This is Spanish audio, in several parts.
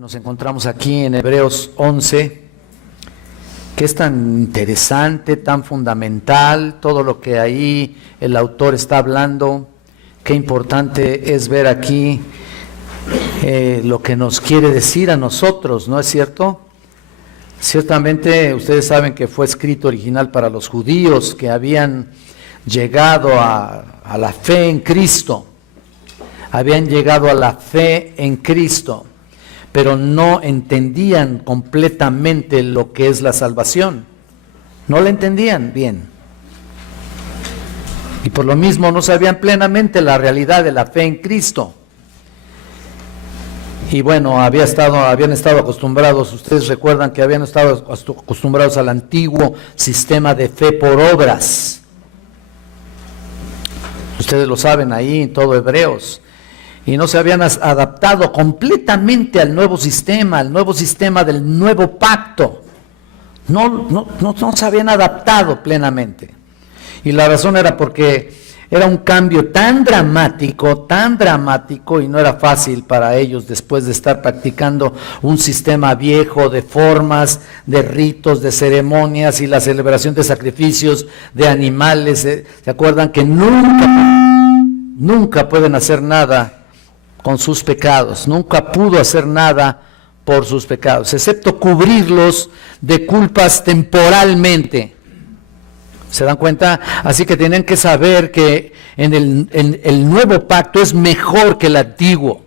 Nos encontramos aquí en Hebreos 11, que es tan interesante, tan fundamental, todo lo que ahí el autor está hablando. Qué importante es ver aquí lo que nos quiere decir a nosotros, ¿no es cierto? Ciertamente ustedes saben que fue escrito original para los judíos que habían llegado a la fe en Cristo, pero no entendían completamente lo que es la salvación, no la entendían bien, y por lo mismo no sabían plenamente la realidad de la fe en Cristo. Y bueno, habían estado acostumbrados, ustedes recuerdan que habían estado acostumbrados al antiguo sistema de fe por obras. Ustedes lo saben ahí en todo Hebreos. Y no se habían adaptado completamente al nuevo sistema del nuevo pacto. No se habían adaptado plenamente. Y la razón era porque era un cambio tan dramático, y no era fácil para ellos después de estar practicando un sistema viejo de formas, de ritos, de ceremonias y la celebración de sacrificios de animales. ¿Se acuerdan que nunca pueden hacer nada con sus pecados? Nunca pudo hacer nada por sus pecados, excepto cubrirlos de culpas temporalmente. ¿Se dan cuenta? Así que tienen que saber que en el nuevo pacto es mejor que el antiguo.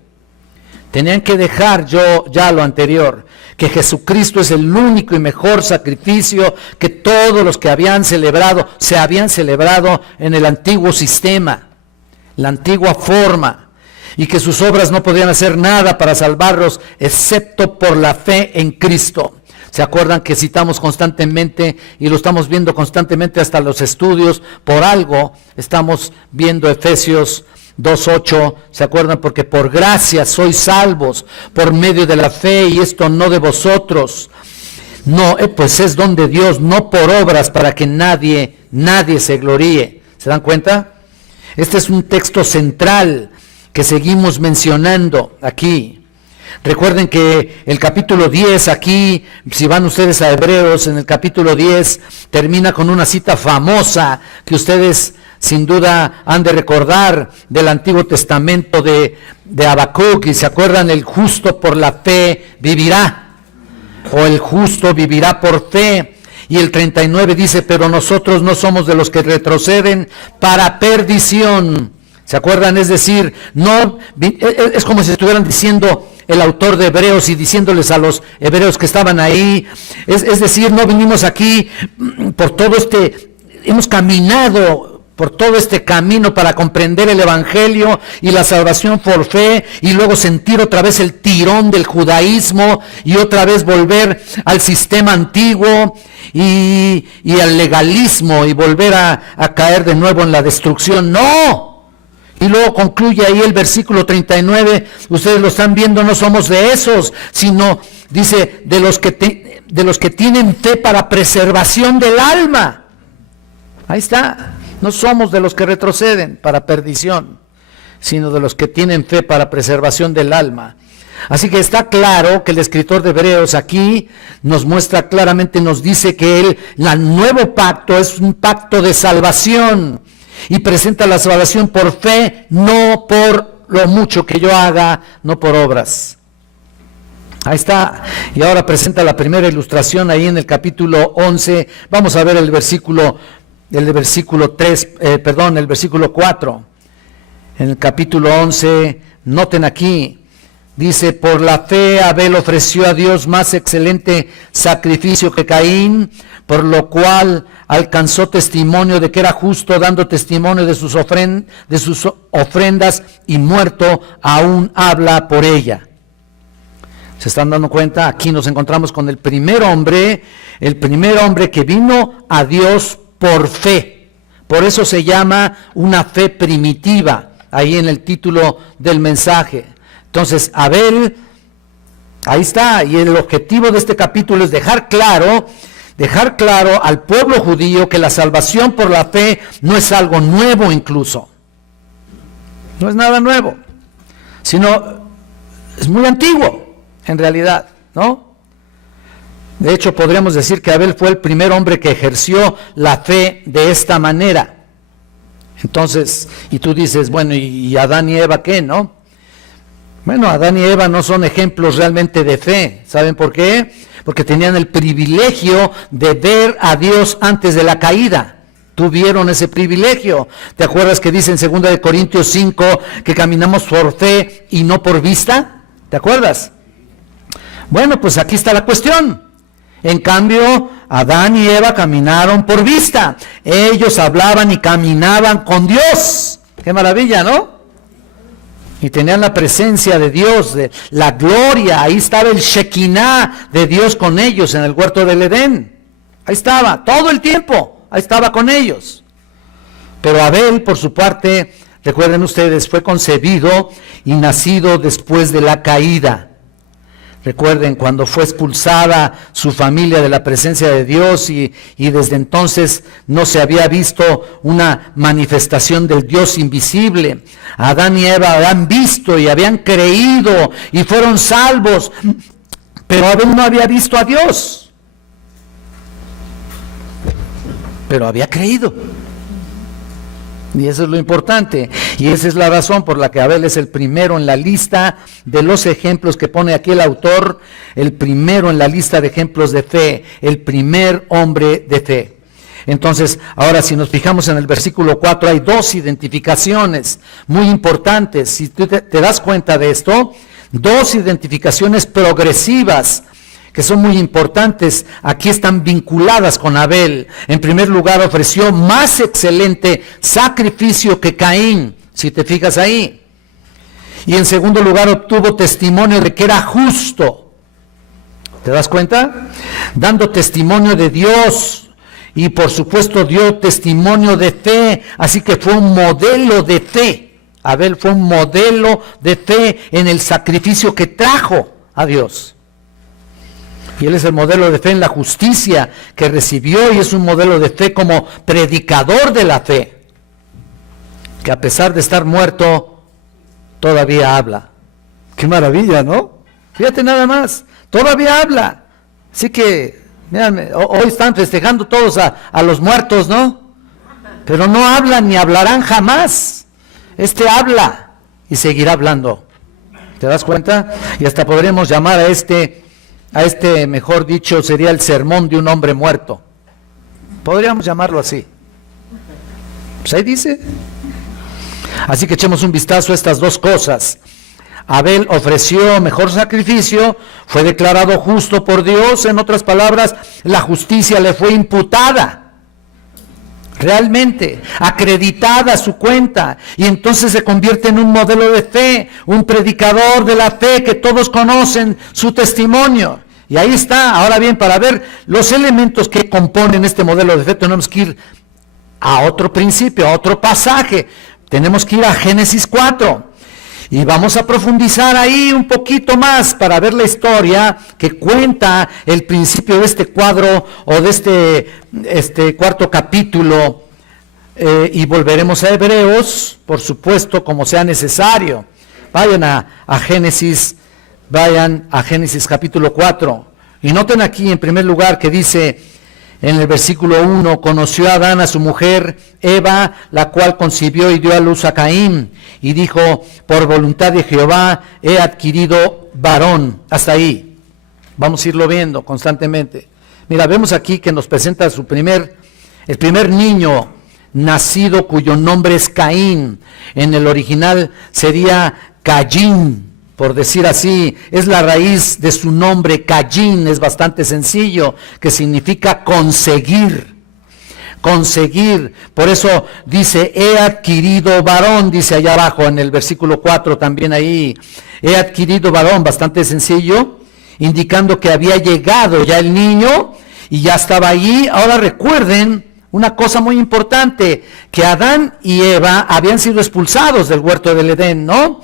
Tenían que dejar ya lo anterior, que Jesucristo es el único y mejor sacrificio que todos los que se habían celebrado en el antiguo sistema, la antigua forma, y que sus obras no podían hacer nada para salvarlos excepto por la fe en Cristo. ¿Se acuerdan que citamos constantemente y lo estamos viendo constantemente hasta los estudios? Por algo estamos viendo Efesios 2:8, ¿se acuerdan? Porque por gracia sois salvos por medio de la fe, y esto no de vosotros. No, pues es don de Dios, no por obras, para que nadie se gloríe. ¿Se dan cuenta? Este es un texto central que seguimos mencionando aquí. Recuerden que el capítulo 10 aquí, si van ustedes a Hebreos, en el capítulo 10 termina con una cita famosa que ustedes sin duda han de recordar del Antiguo Testamento de Habacuc, y se acuerdan: el justo por la fe vivirá, o el justo vivirá por fe. Y el 39 dice: pero nosotros no somos de los que retroceden para perdición. ¿Se acuerdan? Es decir, no, es como si estuvieran diciendo el autor de Hebreos y diciéndoles a los hebreos que estaban ahí, es decir, no vinimos aquí hemos caminado por todo este camino para comprender el evangelio y la salvación por fe, y luego sentir otra vez el tirón del judaísmo y otra vez volver al sistema antiguo y al legalismo y volver a caer de nuevo en la destrucción. ¡No! Y luego concluye ahí el versículo 39, ustedes lo están viendo, no somos de esos, sino dice de los que tienen fe para preservación del alma. Ahí está, no somos de los que retroceden para perdición, sino de los que tienen fe para preservación del alma. Así que está claro que el escritor de Hebreos aquí nos muestra claramente, nos dice que el nuevo pacto es un pacto de salvación, y presenta la salvación por fe, no por lo mucho que yo haga, no por obras. Ahí está. Y ahora presenta la primera ilustración ahí en el capítulo 11. Vamos a ver el versículo 4. En el capítulo 11, noten aquí, dice: por la fe Abel ofreció a Dios más excelente sacrificio que Caín, por lo cual alcanzó testimonio de que era justo, dando testimonio de sus ofrendas, y muerto aún habla por ella. ¿Se están dando cuenta? Aquí nos encontramos con el primer hombre que vino a Dios por fe. Por eso se llama una fe primitiva, ahí en el título del mensaje. Entonces, Abel, ahí está, y el objetivo de este capítulo es dejar claro al pueblo judío que la salvación por la fe no es algo nuevo incluso. No es nada nuevo, sino es muy antiguo. en realidad, ¿no? De hecho, podríamos decir que Abel fue el primer hombre que ejerció la fe de esta manera. Entonces, y tú dices, bueno, ¿y Adán y Eva qué, no? Bueno, Adán y Eva no son ejemplos realmente de fe. ¿Saben por qué? Porque tenían el privilegio de ver a Dios antes de la caída. Tuvieron ese privilegio. ¿Te acuerdas que dice en 2 de Corintios 5 que caminamos por fe y no por vista? ¿Te acuerdas? Bueno, pues aquí está la cuestión. En cambio, Adán y Eva caminaron por vista. Ellos hablaban y caminaban con Dios. ¡Qué maravilla!, ¿no? Y tenían la presencia de Dios, de la gloria. Ahí estaba el Shekinah de Dios con ellos en el huerto del Edén. Ahí estaba, todo el tiempo. Ahí estaba con ellos. Pero Abel, por su parte, recuerden ustedes, fue concebido y nacido después de la caída. Recuerden, cuando fue expulsada su familia de la presencia de Dios y desde entonces no se había visto una manifestación del Dios invisible. Adán y Eva habían visto y habían creído y fueron salvos, pero Abel no había visto a Dios. Pero había creído. Y eso es lo importante, y esa es la razón por la que Abel es el primero en la lista de los ejemplos que pone aquí el autor, el primero en la lista de ejemplos de fe, el primer hombre de fe. Entonces, ahora si nos fijamos en el versículo 4, hay dos identificaciones muy importantes. Si tú te das cuenta de esto, dos identificaciones progresivas que son muy importantes, aquí están vinculadas con Abel. En primer lugar, ofreció más excelente sacrificio que Caín, si te fijas ahí. Y en segundo lugar, obtuvo testimonio de que era justo. ¿Te das cuenta? Dando testimonio de Dios. Y por supuesto dio testimonio de fe, así que fue un modelo de fe. Abel fue un modelo de fe en el sacrificio que trajo a Dios. Y él es el modelo de fe en la justicia que recibió y es un modelo de fe como predicador de la fe, que a pesar de estar muerto, todavía habla. ¡Qué maravilla!, ¿no? Fíjate nada más, todavía habla. Así que, mírenme, hoy están festejando todos a los muertos, ¿no? Pero no hablan ni hablarán jamás. Este habla y seguirá hablando. ¿Te das cuenta? Y hasta podremos llamar a este, mejor dicho, sería el sermón de un hombre muerto. Podríamos llamarlo así. Pues ahí dice. Así que echemos un vistazo a estas dos cosas. Abel ofreció mejor sacrificio, fue declarado justo por Dios, en otras palabras, la justicia le fue imputada. Realmente, acreditada a su cuenta, y entonces se convierte en un modelo de fe, un predicador de la fe que todos conocen su testimonio. Y ahí está. Ahora bien, para ver los elementos que componen este modelo de fe, tenemos que ir a otro principio, a otro pasaje. Tenemos que ir a Génesis 4. Y vamos a profundizar ahí un poquito más para ver la historia que cuenta el principio de este cuadro o de este cuarto capítulo. Y volveremos a Hebreos, por supuesto, como sea necesario. Vayan a Génesis capítulo 4. Y noten aquí en primer lugar que dice en el versículo 1, conoció a Adán a su mujer Eva, la cual concibió y dio a luz a Caín, y dijo, por voluntad de Jehová he adquirido varón. Hasta ahí. Vamos a irlo viendo constantemente. Mira, vemos aquí que nos presenta el primer niño nacido cuyo nombre es Caín. En el original sería Caín, por decir así, es la raíz de su nombre. Caín es bastante sencillo, que significa conseguir. Conseguir, por eso dice, he adquirido varón, dice allá abajo en el versículo 4 también ahí, he adquirido varón, bastante sencillo, indicando que había llegado ya el niño y ya estaba allí. Ahora recuerden una cosa muy importante, que Adán y Eva habían sido expulsados del huerto del Edén, ¿no?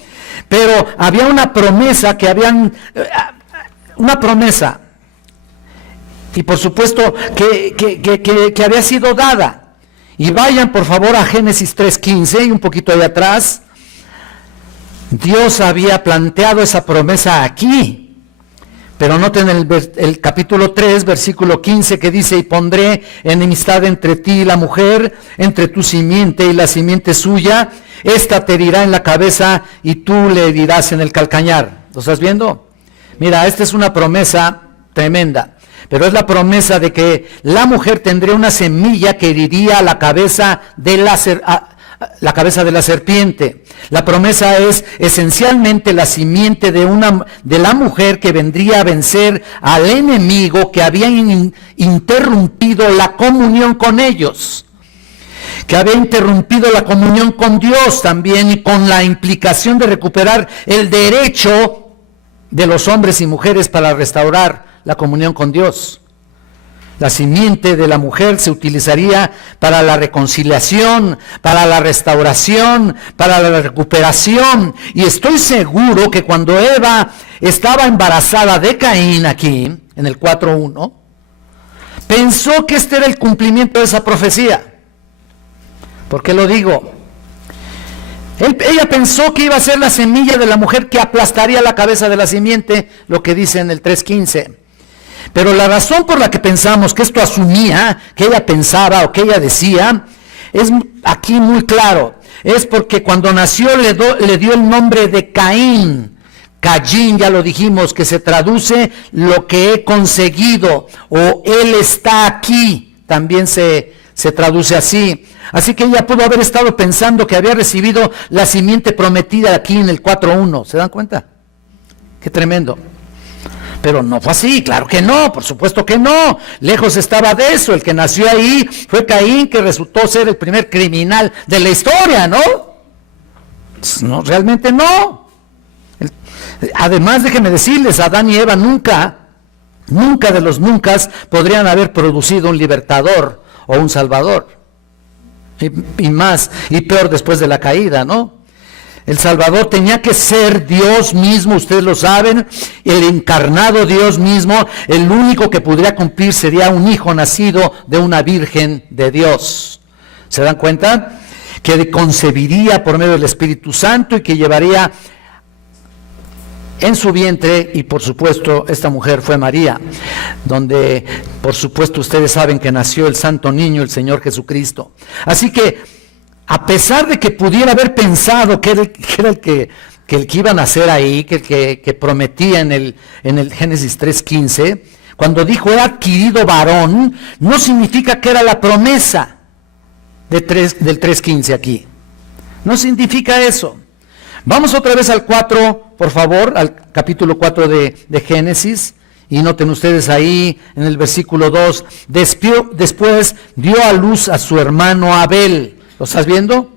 Pero había una promesa y por supuesto que había sido dada. Y vayan por favor a Génesis 3:15 y un poquito ahí atrás. Dios había planteado esa promesa aquí. Pero noten el capítulo 3, versículo 15, que dice: y pondré enemistad entre ti y la mujer, entre tu simiente y la simiente suya, esta te herirá en la cabeza y tú le herirás en el calcañar. ¿Lo estás viendo? Mira, esta es una promesa tremenda, pero es la promesa de que la mujer tendría una semilla que heriría a la cabeza de la serpiente. La promesa es esencialmente la simiente de la mujer que vendría a vencer al enemigo que había interrumpido la comunión con ellos, que había interrumpido la comunión con Dios también, y con la implicación de recuperar el derecho de los hombres y mujeres para restaurar la comunión con Dios. La simiente de la mujer se utilizaría para la reconciliación, para la restauración, para la recuperación. Y estoy seguro que cuando Eva estaba embarazada de Caín aquí, en el 4:1, pensó que este era el cumplimiento de esa profecía. ¿Por qué lo digo? Ella pensó que iba a ser la semilla de la mujer que aplastaría la cabeza de la simiente, lo que dice en el 3:15. Pero la razón por la que pensamos que esto asumía, que ella pensaba o que ella decía, es aquí muy claro. Es porque cuando nació le dio el nombre de Caín. Caín, ya lo dijimos, que se traduce lo que he conseguido, o él está aquí, también se traduce así. Así que ella pudo haber estado pensando que había recibido la simiente prometida aquí en el 4:1. ¿Se dan cuenta? Qué tremendo. Pero no fue así, claro que no, por supuesto que no. Lejos estaba de eso. El que nació ahí fue Caín, que resultó ser el primer criminal de la historia, ¿no? No, realmente no. Además, déjenme decirles, Adán y Eva nunca de los nunca podrían haber producido un libertador o un salvador. Y más, y peor después de la caída, ¿no? El Salvador tenía que ser Dios mismo, ustedes lo saben, el encarnado Dios mismo. El único que podría cumplir sería un hijo nacido de una virgen de Dios. ¿Se dan cuenta? Que concebiría por medio del Espíritu Santo y que llevaría en su vientre, y por supuesto esta mujer fue María, donde por supuesto ustedes saben que nació el santo niño, el Señor Jesucristo. Así que a pesar de que pudiera haber pensado que era el que iba a nacer ahí, que prometía en el Génesis 3:15, cuando dijo he adquirido varón, no significa que era la promesa del 3:15 aquí. No significa eso. Vamos otra vez al 4, por favor, al capítulo 4 de Génesis, y noten ustedes ahí en el versículo 2, después dio a luz a su hermano Abel. ¿Lo estás viendo?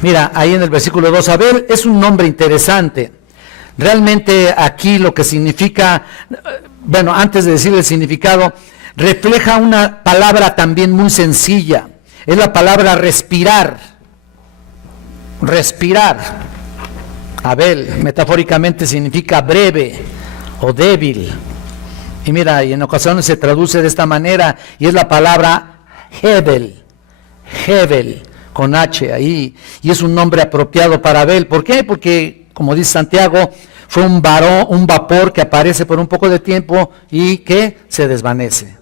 Mira, ahí en el versículo 2, Abel es un nombre interesante. Realmente aquí lo que significa, bueno, antes de decir el significado, refleja una palabra también muy sencilla. Es la palabra respirar. Respirar. Abel metafóricamente significa breve o débil. Y mira, y en ocasiones se traduce de esta manera, y es la palabra Hebel, con H ahí, y es un nombre apropiado para Abel. ¿Por qué? Porque, como dice Santiago, fue un vapor que aparece por un poco de tiempo y que se desvanece.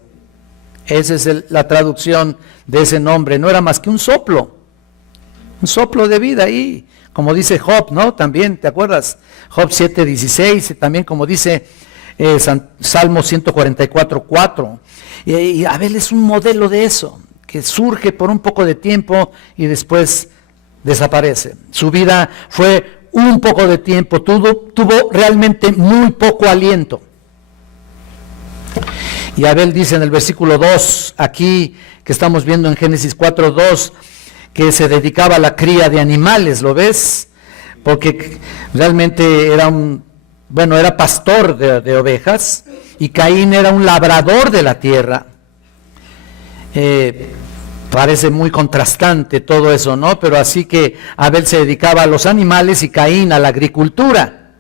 Esa es la traducción de ese nombre. No era más que un soplo de vida ahí, como dice Job, ¿no? También, ¿te acuerdas? Job 7:16, también como dice Salmo 144:4. Y Abel es un modelo de eso, que surge por un poco de tiempo y después desaparece. Su vida fue un poco de tiempo, tuvo realmente muy poco aliento. Y Abel dice en el versículo 2, aquí que estamos viendo en Génesis 4:2, que se dedicaba a la cría de animales, ¿lo ves? Porque realmente era pastor de ovejas, y Caín era un labrador de la tierra. Parece muy contrastante todo eso, ¿no? Pero así que Abel se dedicaba a los animales y Caín a la agricultura.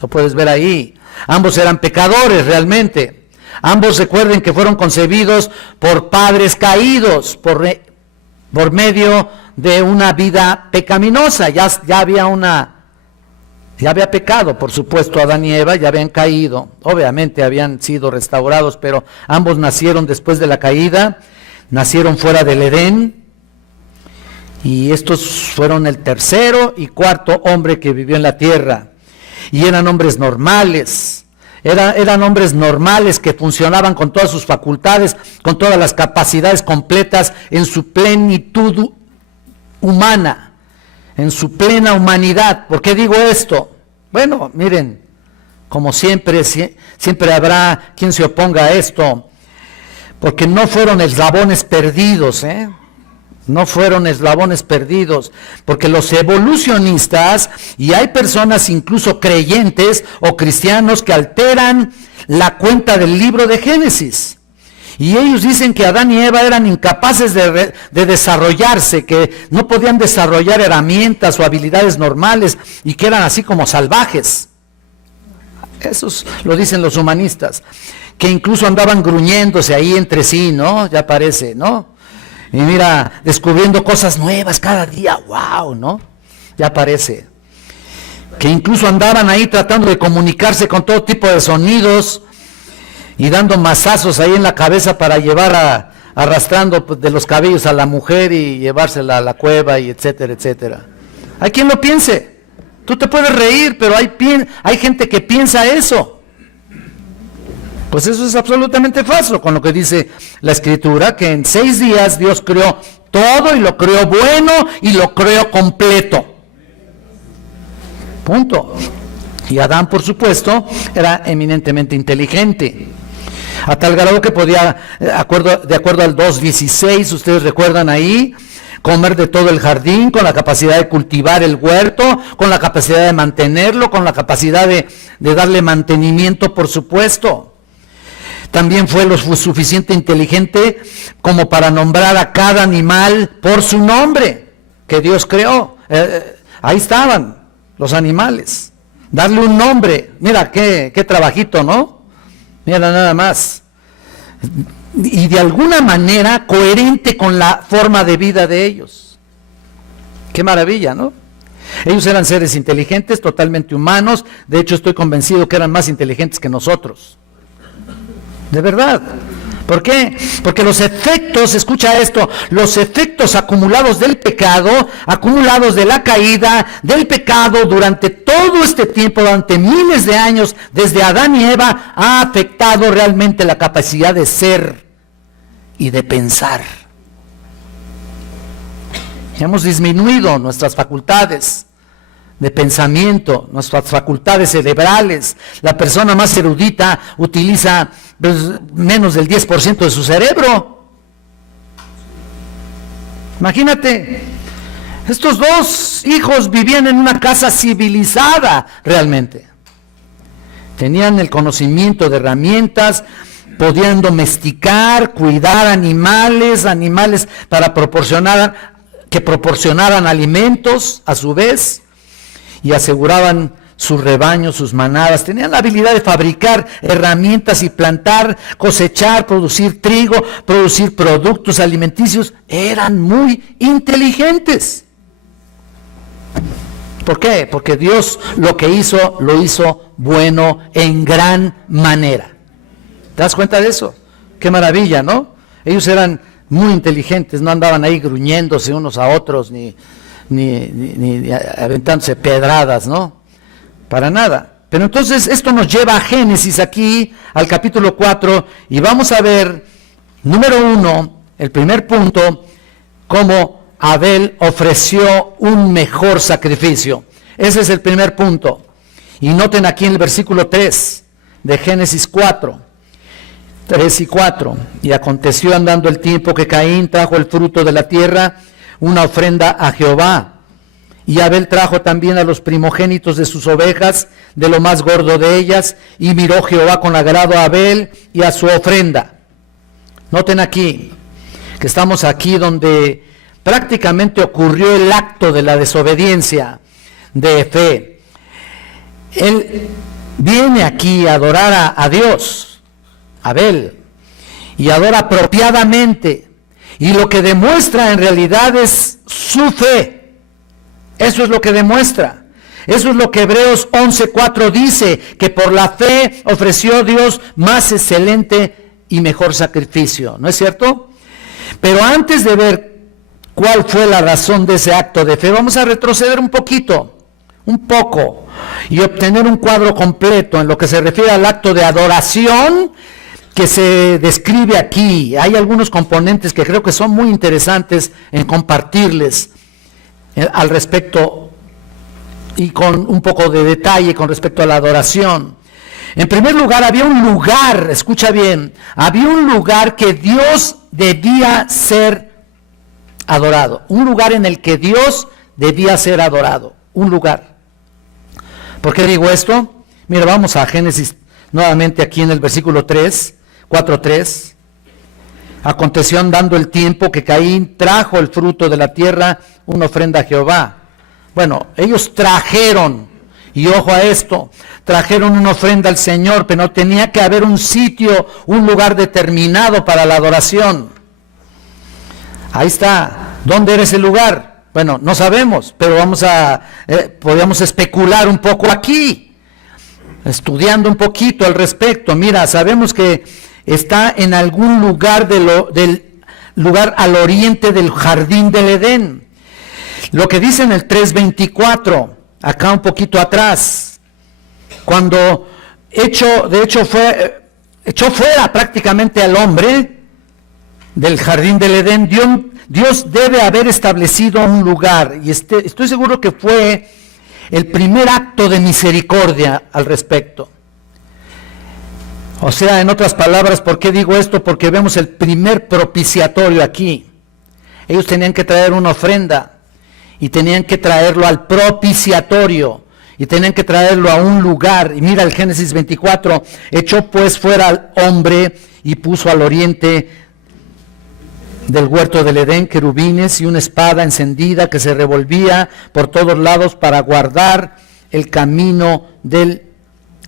Lo puedes ver ahí. Ambos eran pecadores realmente. Ambos, recuerden que fueron concebidos por padres caídos, por medio de una vida pecaminosa. Ya había una Ya había pecado, por supuesto, Adán y Eva, ya habían caído, obviamente habían sido restaurados, pero ambos nacieron después de la caída, nacieron fuera del Edén, y estos fueron el tercero y cuarto hombre que vivió en la tierra, y eran hombres normales, eran hombres normales que funcionaban con todas sus facultades, con todas las capacidades completas en su plenitud humana, en su plena humanidad. ¿Por qué digo esto? Bueno, miren, como siempre habrá quien se oponga a esto, porque no fueron eslabones perdidos, no fueron eslabones perdidos, porque los evolucionistas, y hay personas incluso creyentes o cristianos que alteran la cuenta del libro de Génesis. Y ellos dicen que Adán y Eva eran incapaces de desarrollarse, que no podían desarrollar herramientas o habilidades normales y que eran así como salvajes. Eso lo dicen los humanistas, que incluso andaban gruñéndose ahí entre sí, ¿no? Ya parece, ¿no? Y mira, descubriendo cosas nuevas cada día, wow, ¿no? Ya parece. Que incluso andaban ahí tratando de comunicarse con todo tipo de sonidos, y dando mazazos ahí en la cabeza para llevar arrastrando de los cabellos a la mujer y llevársela a la cueva y etcétera, etcétera. Hay quien lo piense. Tú te puedes reír, pero hay gente que piensa eso. Pues eso es absolutamente falso con lo que dice la Escritura, que en 6 días Dios creó todo y lo creó bueno y lo creó completo. Punto. Y Adán, por supuesto, era eminentemente inteligente. A tal grado que podía, de acuerdo al 2:16, ustedes recuerdan ahí, comer de todo el jardín, con la capacidad de cultivar el huerto, con la capacidad de mantenerlo, con la capacidad de darle mantenimiento, por supuesto. También fue lo suficiente inteligente como para nombrar a cada animal por su nombre que Dios creó. Ahí estaban los animales. Darle un nombre. Mira, qué trabajito, ¿no? Mira nada más. Y de alguna manera coherente con la forma de vida de ellos. Qué maravilla, ¿no? Ellos eran seres inteligentes, totalmente humanos. De hecho, estoy convencido que eran más inteligentes que nosotros. De verdad. ¿Por qué? Porque los efectos, escucha esto, los efectos acumulados del pecado, acumulados de la caída, del pecado durante todo este tiempo, durante miles de años, desde Adán y Eva, ha afectado realmente la capacidad de ser y de pensar. Hemos disminuido nuestras facultades de pensamiento, nuestras facultades cerebrales. La persona más erudita utiliza menos del 10% de su cerebro. Imagínate, estos 2 hijos vivían en una casa civilizada realmente. Tenían el conocimiento de herramientas, podían domesticar, cuidar animales para que proporcionaran alimentos a su vez, y aseguraban sus rebaños, sus manadas. Tenían la habilidad de fabricar herramientas y plantar, cosechar, producir trigo, producir productos alimenticios. Eran muy inteligentes. ¿Por qué? Porque Dios lo hizo bueno en gran manera. ¿Te das cuenta de eso? Qué maravilla, ¿no? Ellos eran muy inteligentes, no andaban ahí gruñéndose unos a otros, ni aventándose pedradas, ¿no? Para nada. Pero entonces esto nos lleva a Génesis aquí, al capítulo 4, y vamos a ver, número 1, el primer punto, cómo Abel ofreció un mejor sacrificio. Ese es el primer punto. Y noten aquí en el versículo 3 de Génesis 4, 3 y 4. Y aconteció andando el tiempo que Caín trajo el fruto de la tierra, una ofrenda a Jehová. Y Abel trajo también a los primogénitos de sus ovejas, de lo más gordo de ellas, y miró Jehová con agrado a Abel y a su ofrenda. Noten aquí, que estamos aquí donde prácticamente ocurrió el acto de la desobediencia de fe. Él viene aquí a adorar a Dios, Abel, y adora apropiadamente, y lo que demuestra en realidad es su fe. Eso es lo que demuestra. Eso es lo que Hebreos 11:4 dice, que por la fe ofreció Dios más excelente y mejor sacrificio, ¿no es cierto? Pero antes de ver cuál fue la razón de ese acto de fe, vamos a retroceder un poco, y obtener un cuadro completo en lo que se refiere al acto de adoración que se describe aquí. Hay algunos componentes que creo que son muy interesantes en compartirles al respecto y con un poco de detalle con respecto a la adoración. En primer lugar, había un lugar, escucha bien, había un lugar que Dios debía ser adorado, un lugar en el que Dios debía ser adorado, un lugar. ¿Por qué digo esto? Mira, vamos a Génesis nuevamente aquí en el versículo 4:3. Aconteció andando el tiempo que Caín trajo el fruto de la tierra, una ofrenda a Jehová. Bueno, ellos trajeron, y ojo a esto, trajeron una ofrenda al Señor, pero tenía que haber un sitio, un lugar determinado para la adoración. Ahí está. ¿Dónde era ese lugar? Bueno, no sabemos, pero podríamos especular un poco aquí, estudiando un poquito al respecto. Mira, sabemos que está en algún lugar del lugar al oriente del jardín del Edén. Lo que dice en el 3:24, acá un poquito atrás, cuando echó fuera prácticamente al hombre del jardín del Edén, Dios debe haber establecido un lugar, y estoy seguro que fue el primer acto de misericordia al respecto. O sea, en otras palabras, ¿por qué digo esto? Porque vemos el primer propiciatorio aquí. Ellos tenían que traer una ofrenda, y tenían que traerlo al propiciatorio, y tenían que traerlo a un lugar. Y mira el Génesis 24, echó pues fuera al hombre y puso al oriente del huerto del Edén querubines y una espada encendida que se revolvía por todos lados para guardar el camino del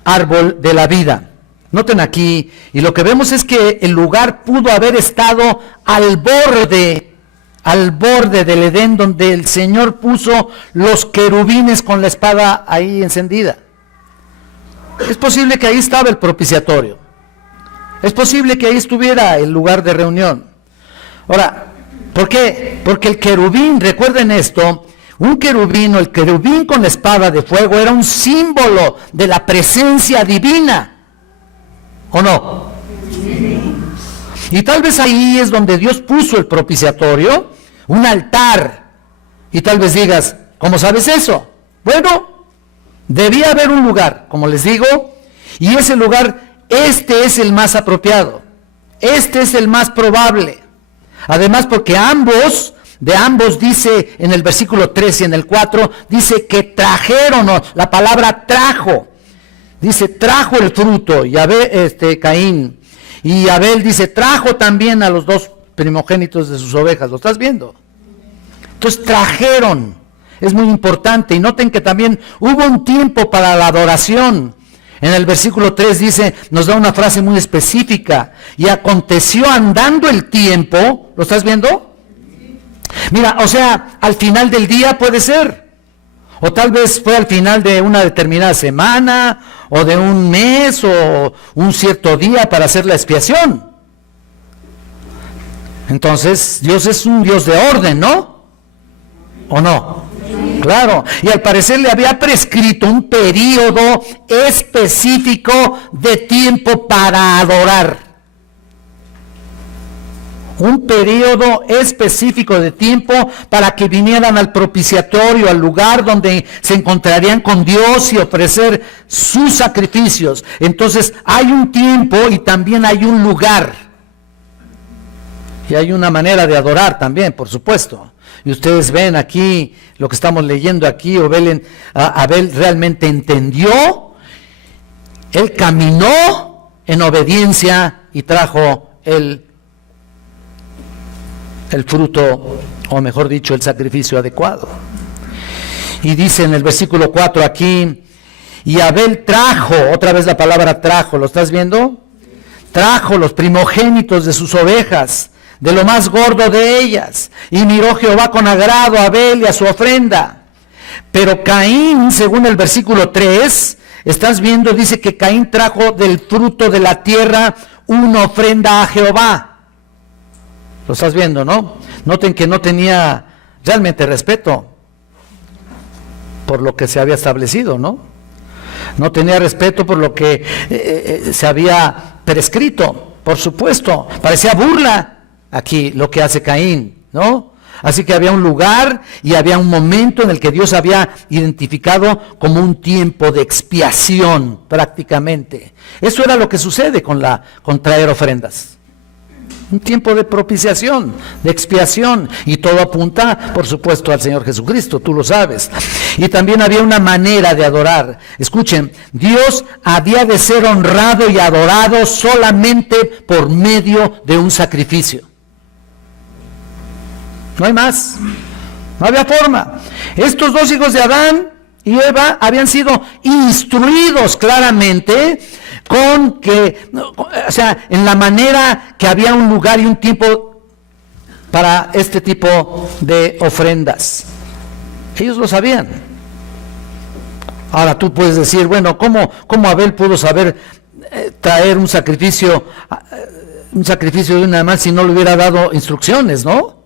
árbol de la vida. Noten aquí, y lo que vemos es que el lugar pudo haber estado al borde del Edén, donde el Señor puso los querubines con la espada ahí encendida. Es posible que ahí estaba el propiciatorio. Es posible que ahí estuviera el lugar de reunión. Ahora, ¿por qué? Porque el querubín, recuerden esto, un querubín o el querubín con la espada de fuego era un símbolo de la presencia divina, ¿o no? Sí. Y tal vez ahí es donde Dios puso el propiciatorio, un altar, y tal vez digas, ¿cómo sabes eso? Bueno, debía haber un lugar, como les digo, y ese lugar, este es el más apropiado, este es el más probable. Además, porque de ambos dice en el versículo 3 y en el 4, dice que trajeron, la palabra trajo, dice trajo el fruto, y Caín, y Abel dice trajo también a los dos primogénitos de sus ovejas. ¿Lo estás viendo? Entonces trajeron, es muy importante, y noten que también hubo un tiempo para la adoración. En el versículo 3 dice, nos da una frase muy específica, y aconteció andando el tiempo, ¿lo estás viendo? Mira, o sea, al final del día puede ser, o tal vez fue al final de una determinada semana, o de un mes, o un cierto día para hacer la expiación. Entonces, Dios es un Dios de orden, ¿no? ¿O no? Claro, y al parecer le había prescrito un periodo específico de tiempo para adorar. Un periodo específico de tiempo para que vinieran al propiciatorio, al lugar donde se encontrarían con Dios y ofrecer sus sacrificios. Entonces hay un tiempo y también hay un lugar. Y hay una manera de adorar también, por supuesto. Y ustedes ven aquí lo que estamos leyendo aquí, Abel realmente entendió, él caminó en obediencia y trajo el fruto, o mejor dicho, el sacrificio adecuado. Y dice en el versículo 4 aquí, y Abel trajo, otra vez la palabra trajo, ¿lo estás viendo? Trajo los primogénitos de sus ovejas, de lo más gordo de ellas, y miró Jehová con agrado a Abel y a su ofrenda. Pero Caín, según el versículo 3, estás viendo, dice que Caín trajo del fruto de la tierra una ofrenda a Jehová. Lo estás viendo, ¿no? Noten que no tenía realmente respeto por lo que se había establecido, ¿no? No tenía respeto por lo que se había prescrito, por supuesto. Parecía burla aquí lo que hace Caín, ¿no? Así que había un lugar y había un momento en el que Dios había identificado como un tiempo de expiación prácticamente. Eso era lo que sucede con traer ofrendas. Un tiempo de propiciación, de expiación, y todo apunta, por supuesto, al Señor Jesucristo, tú lo sabes. Y también había una manera de adorar. Escuchen, Dios había de ser honrado y adorado solamente por medio de un sacrificio. No hay más, no había forma. Estos dos hijos de Adán y Eva habían sido instruidos claramente con que, o sea, en la manera que había un lugar y un tiempo para este tipo de ofrendas. Ellos lo sabían. Ahora tú puedes decir, bueno, ¿cómo Abel pudo saber traer un sacrificio de un animal si no le hubiera dado instrucciones, no?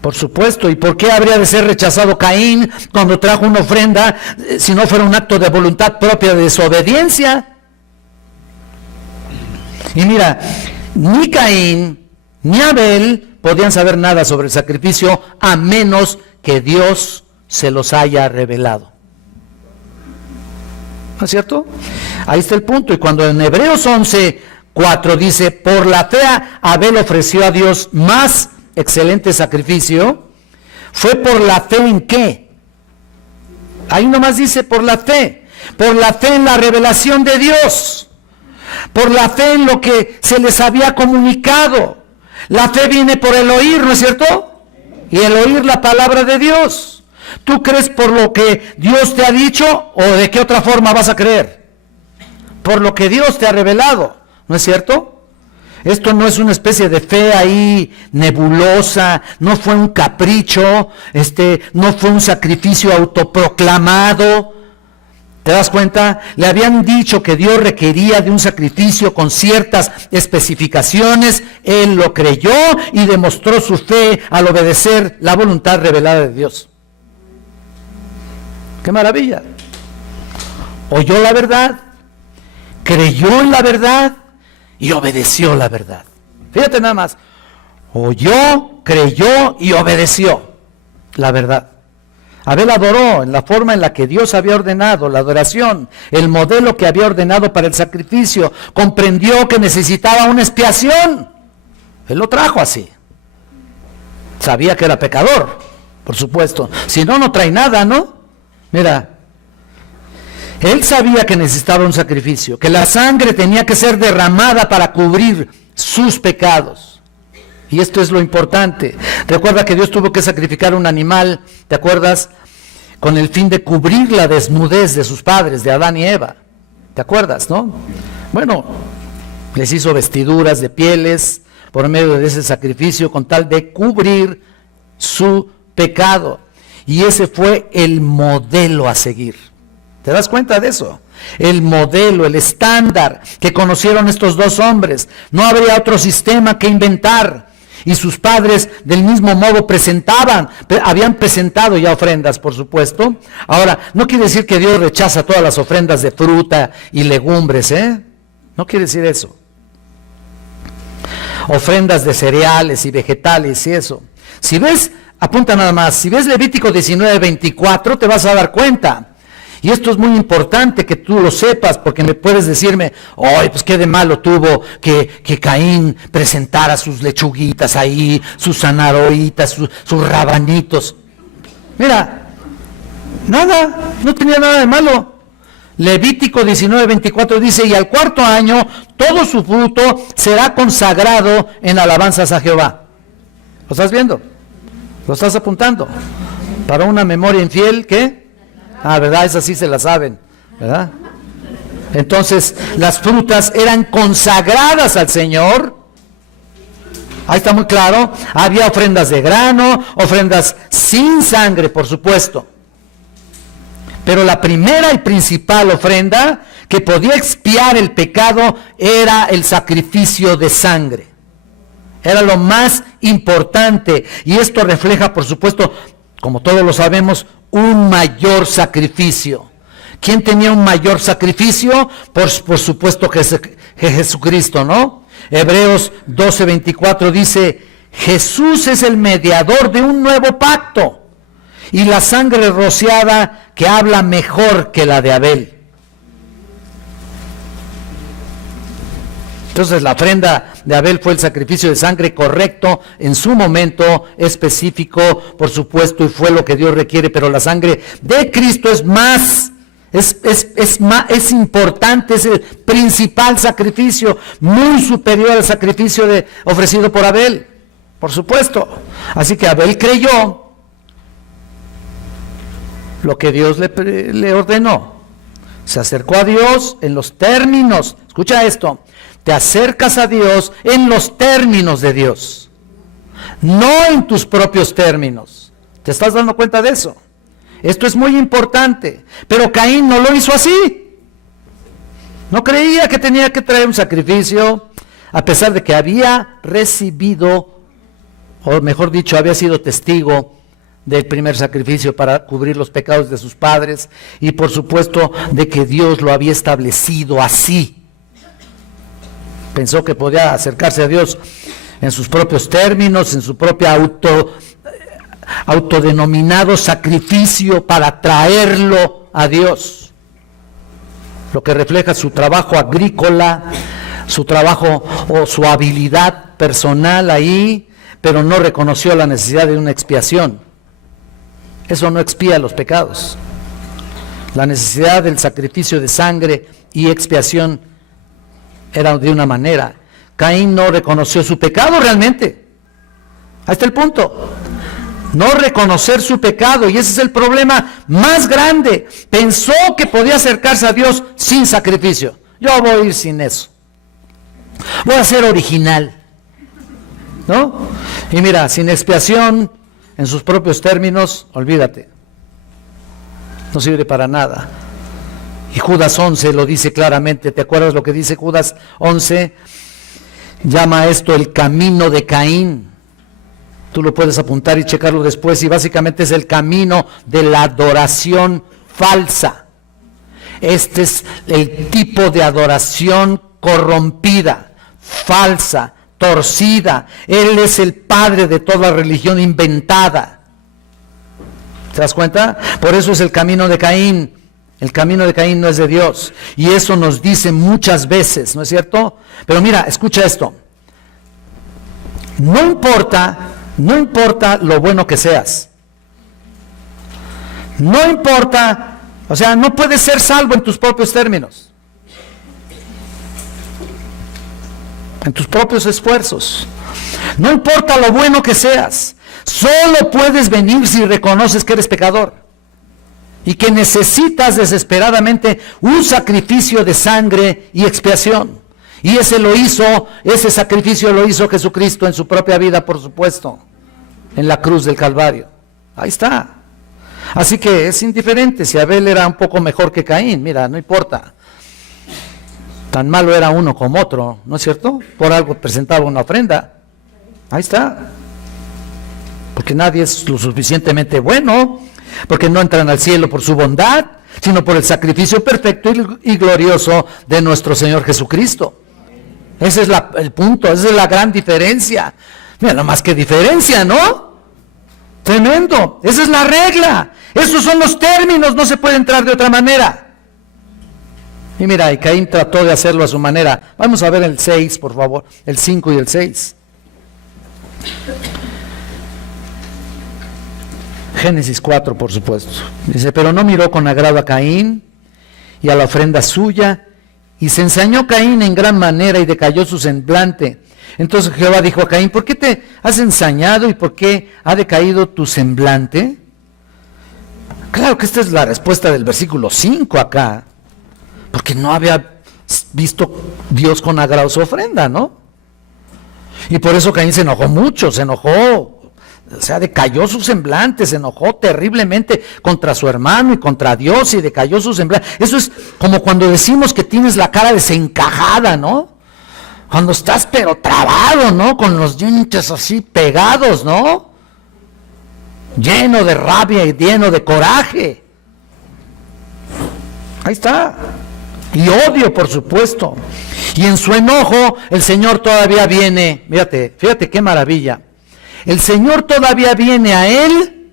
Por supuesto. ¿Y por qué habría de ser rechazado Caín cuando trajo una ofrenda si no fuera un acto de voluntad propia de desobediencia? Y mira, ni Caín ni Abel podían saber nada sobre el sacrificio a menos que Dios se los haya revelado. ¿No es cierto? Ahí está el punto. Y cuando en Hebreos 11:4 dice, por la fe Abel ofreció a Dios más excelente sacrificio, ¿fue por la fe en qué? Ahí nomás dice por la fe en la revelación de Dios, por la fe en lo que se les había comunicado. La fe viene por el oír, ¿no es cierto? Y el oír la palabra de Dios. ¿Tú crees por lo que Dios te ha dicho o de qué otra forma vas a creer? Por lo que Dios te ha revelado, ¿no es cierto? Esto no es una especie de fe ahí nebulosa, no fue un capricho, no fue un sacrificio autoproclamado. ¿Te das cuenta? Le habían dicho que Dios requería de un sacrificio con ciertas especificaciones. Él lo creyó y demostró su fe al obedecer la voluntad revelada de Dios. ¡Qué maravilla! Oyó la verdad, creyó en la verdad y obedeció la verdad. Fíjate nada más. Oyó, creyó y obedeció la verdad. Abel adoró en la forma en la que Dios había ordenado la adoración, el modelo que había ordenado para el sacrificio. Comprendió que necesitaba una expiación. Él lo trajo así. Sabía que era pecador, por supuesto. Si no, no trae nada, ¿no? Mira, él sabía que necesitaba un sacrificio, que la sangre tenía que ser derramada para cubrir sus pecados. Y esto es lo importante. Recuerda que Dios tuvo que sacrificar un animal, ¿te acuerdas? Con el fin de cubrir la desnudez de sus padres, de Adán y Eva. ¿Te acuerdas, no? Bueno, les hizo vestiduras de pieles por medio de ese sacrificio con tal de cubrir su pecado. Y ese fue el modelo a seguir. ¿Te das cuenta de eso? El modelo, el estándar que conocieron estos dos hombres. No habría otro sistema que inventar. Y sus padres del mismo modo habían presentado ya ofrendas, por supuesto. Ahora, no quiere decir que Dios rechaza todas las ofrendas de fruta y legumbres, ¿eh? No quiere decir eso. Ofrendas de cereales y vegetales y eso. Si ves, apunta nada más, si ves Levítico 19:24 te vas a dar cuenta. Y esto es muy importante que tú lo sepas, porque me puedes decirme, ¡ay, pues qué de malo tuvo que Caín presentara sus lechuguitas ahí, sus zanahoritas, sus rabanitos! Mira, nada, no tenía nada de malo. Levítico 19:24 dice, y al cuarto año todo su fruto será consagrado en alabanzas a Jehová. ¿Lo estás viendo? ¿Lo estás apuntando? Para una memoria infiel, ¿qué? ¿Verdad? Esas sí se la saben, ¿verdad? Entonces, las frutas eran consagradas al Señor. Ahí está muy claro. Había ofrendas de grano, ofrendas sin sangre, por supuesto. Pero la primera y principal ofrenda que podía expiar el pecado era el sacrificio de sangre. Era lo más importante, y esto refleja, por supuesto, como todos lo sabemos, un mayor sacrificio. ¿Quién tenía un mayor sacrificio? Por supuesto que Jesucristo, ¿no? Hebreos 12:24 dice: Jesús es el mediador de un nuevo pacto, y la sangre rociada que habla mejor que la de Abel. Entonces la ofrenda de Abel fue el sacrificio de sangre correcto en su momento específico, por supuesto, y fue lo que Dios requiere, pero la sangre de Cristo es más, es importante, es el principal sacrificio, muy superior al sacrificio ofrecido por Abel, por supuesto. Así que Abel creyó lo que Dios le ordenó. Se acercó a Dios en los términos, escucha esto, te acercas a Dios en los términos de Dios, no en tus propios términos. ¿Te estás dando cuenta de eso? Esto es muy importante, pero Caín no lo hizo así. No creía que tenía que traer un sacrificio, a pesar de que había recibido, o mejor dicho, había sido testigo del primer sacrificio para cubrir los pecados de sus padres, y por supuesto de que Dios lo había establecido así. Pensó que podía acercarse a Dios en sus propios términos, en su propio autodenominado sacrificio para traerlo a Dios, lo que refleja su trabajo agrícola, su trabajo o su habilidad personal ahí, pero no reconoció la necesidad de una expiación. Eso no expía los pecados. La necesidad del sacrificio de sangre y expiación era de una manera. Caín no reconoció su pecado realmente. Ahí está el punto. No reconocer su pecado, y ese es el problema más grande. Pensó que podía acercarse a Dios sin sacrificio. Yo voy a ir sin eso. Voy a ser original, ¿no? Y mira, sin expiación, en sus propios términos, olvídate. No sirve para nada. Y Judas 11 lo dice claramente. ¿Te acuerdas lo que dice Judas 11? Llama esto el camino de Caín. Tú lo puedes apuntar y checarlo después, y básicamente es el camino de la adoración falsa. Este es el tipo de adoración corrompida, falsa, torcida. Él es el padre de toda religión inventada. ¿Te das cuenta? Por eso es el camino de Caín. El camino de Caín no es de Dios, y eso nos dice muchas veces, ¿no es cierto? Pero mira, escucha esto. No importa lo bueno que seas. No importa, o sea, no puedes ser salvo en tus propios términos, en tus propios esfuerzos. No importa lo bueno que seas, solo puedes venir si reconoces que eres pecador y que necesitas desesperadamente un sacrificio de sangre y expiación. Y ese sacrificio lo hizo Jesucristo en su propia vida, por supuesto, en la cruz del Calvario. Ahí está. Así que es indiferente si Abel era un poco mejor que Caín, mira, no importa. Tan malo era uno como otro, ¿no es cierto? Por algo presentaba una ofrenda. Ahí está. Porque nadie es lo suficientemente bueno, porque no entran al cielo por su bondad, sino por el sacrificio perfecto y glorioso de nuestro Señor Jesucristo. Ese es el punto, esa es la gran diferencia. Mira, no más que diferencia, ¿no? Tremendo, esa es la regla. Esos son los términos, no se puede entrar de otra manera. Y mira, y Caín trató de hacerlo a su manera. Vamos a ver el 6, por favor, el 5 y el 6. Génesis 4, por supuesto. Dice, pero no miró con agrado a Caín y a la ofrenda suya, y se ensañó Caín en gran manera y decayó su semblante. Entonces Jehová dijo a Caín, ¿por qué te has ensañado y por qué ha decaído tu semblante? Claro que esta es la respuesta del versículo 5 acá, porque no había visto Dios con agrado su ofrenda, ¿no? Y por eso Caín se enojó mucho, se enojó O sea, decayó su semblante, se enojó terriblemente contra su hermano y contra Dios y decayó su semblante. Eso es como cuando decimos que tienes la cara desencajada, ¿no? Cuando estás pero trabado, ¿no? Con los dientes así pegados, ¿no? Lleno de rabia y lleno de coraje. Ahí está. Y odio, por supuesto. Y en su enojo el Señor todavía viene. Fíjate qué maravilla. El Señor todavía viene a él.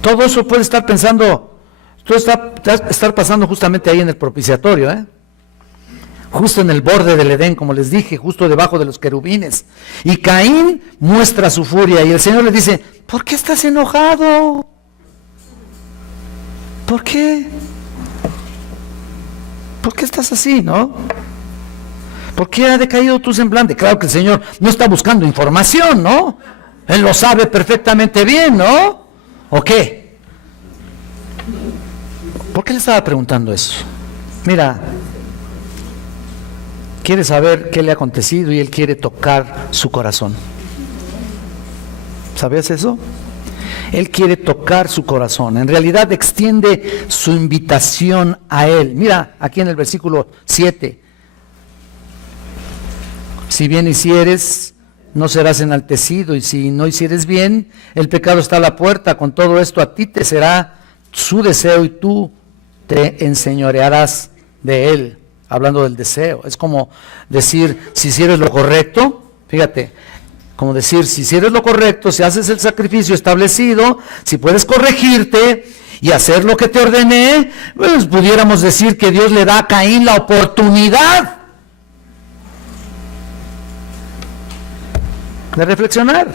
Todo eso puede estar pensando, estar pasando justamente ahí en el propiciatorio, justo en el borde del Edén, como les dije, justo debajo de los querubines. Y Caín muestra su furia y el Señor le dice: ¿por qué estás enojado? ¿Por qué? ¿Por qué estás así, no? ¿Por qué ha decaído tu semblante? Claro que el Señor no está buscando información, ¿no? Él lo sabe perfectamente bien, ¿no? ¿O qué? ¿Por qué le estaba preguntando eso? Mira, quiere saber qué le ha acontecido y él quiere tocar su corazón. ¿Sabías eso? Él quiere tocar su corazón. En realidad extiende su invitación a él. Mira, aquí en el versículo 7. Si bien hicieres, no serás enaltecido, y si no hicieres bien, el pecado está a la puerta. Con todo esto a ti te será su deseo y tú te enseñorearás de él. Hablando del deseo, es como decir, si hicieres lo correcto, fíjate, como decir, si hicieres lo correcto, si haces el sacrificio establecido, si puedes corregirte y hacer lo que te ordené, pues pudiéramos decir que Dios le da a Caín la oportunidad de reflexionar.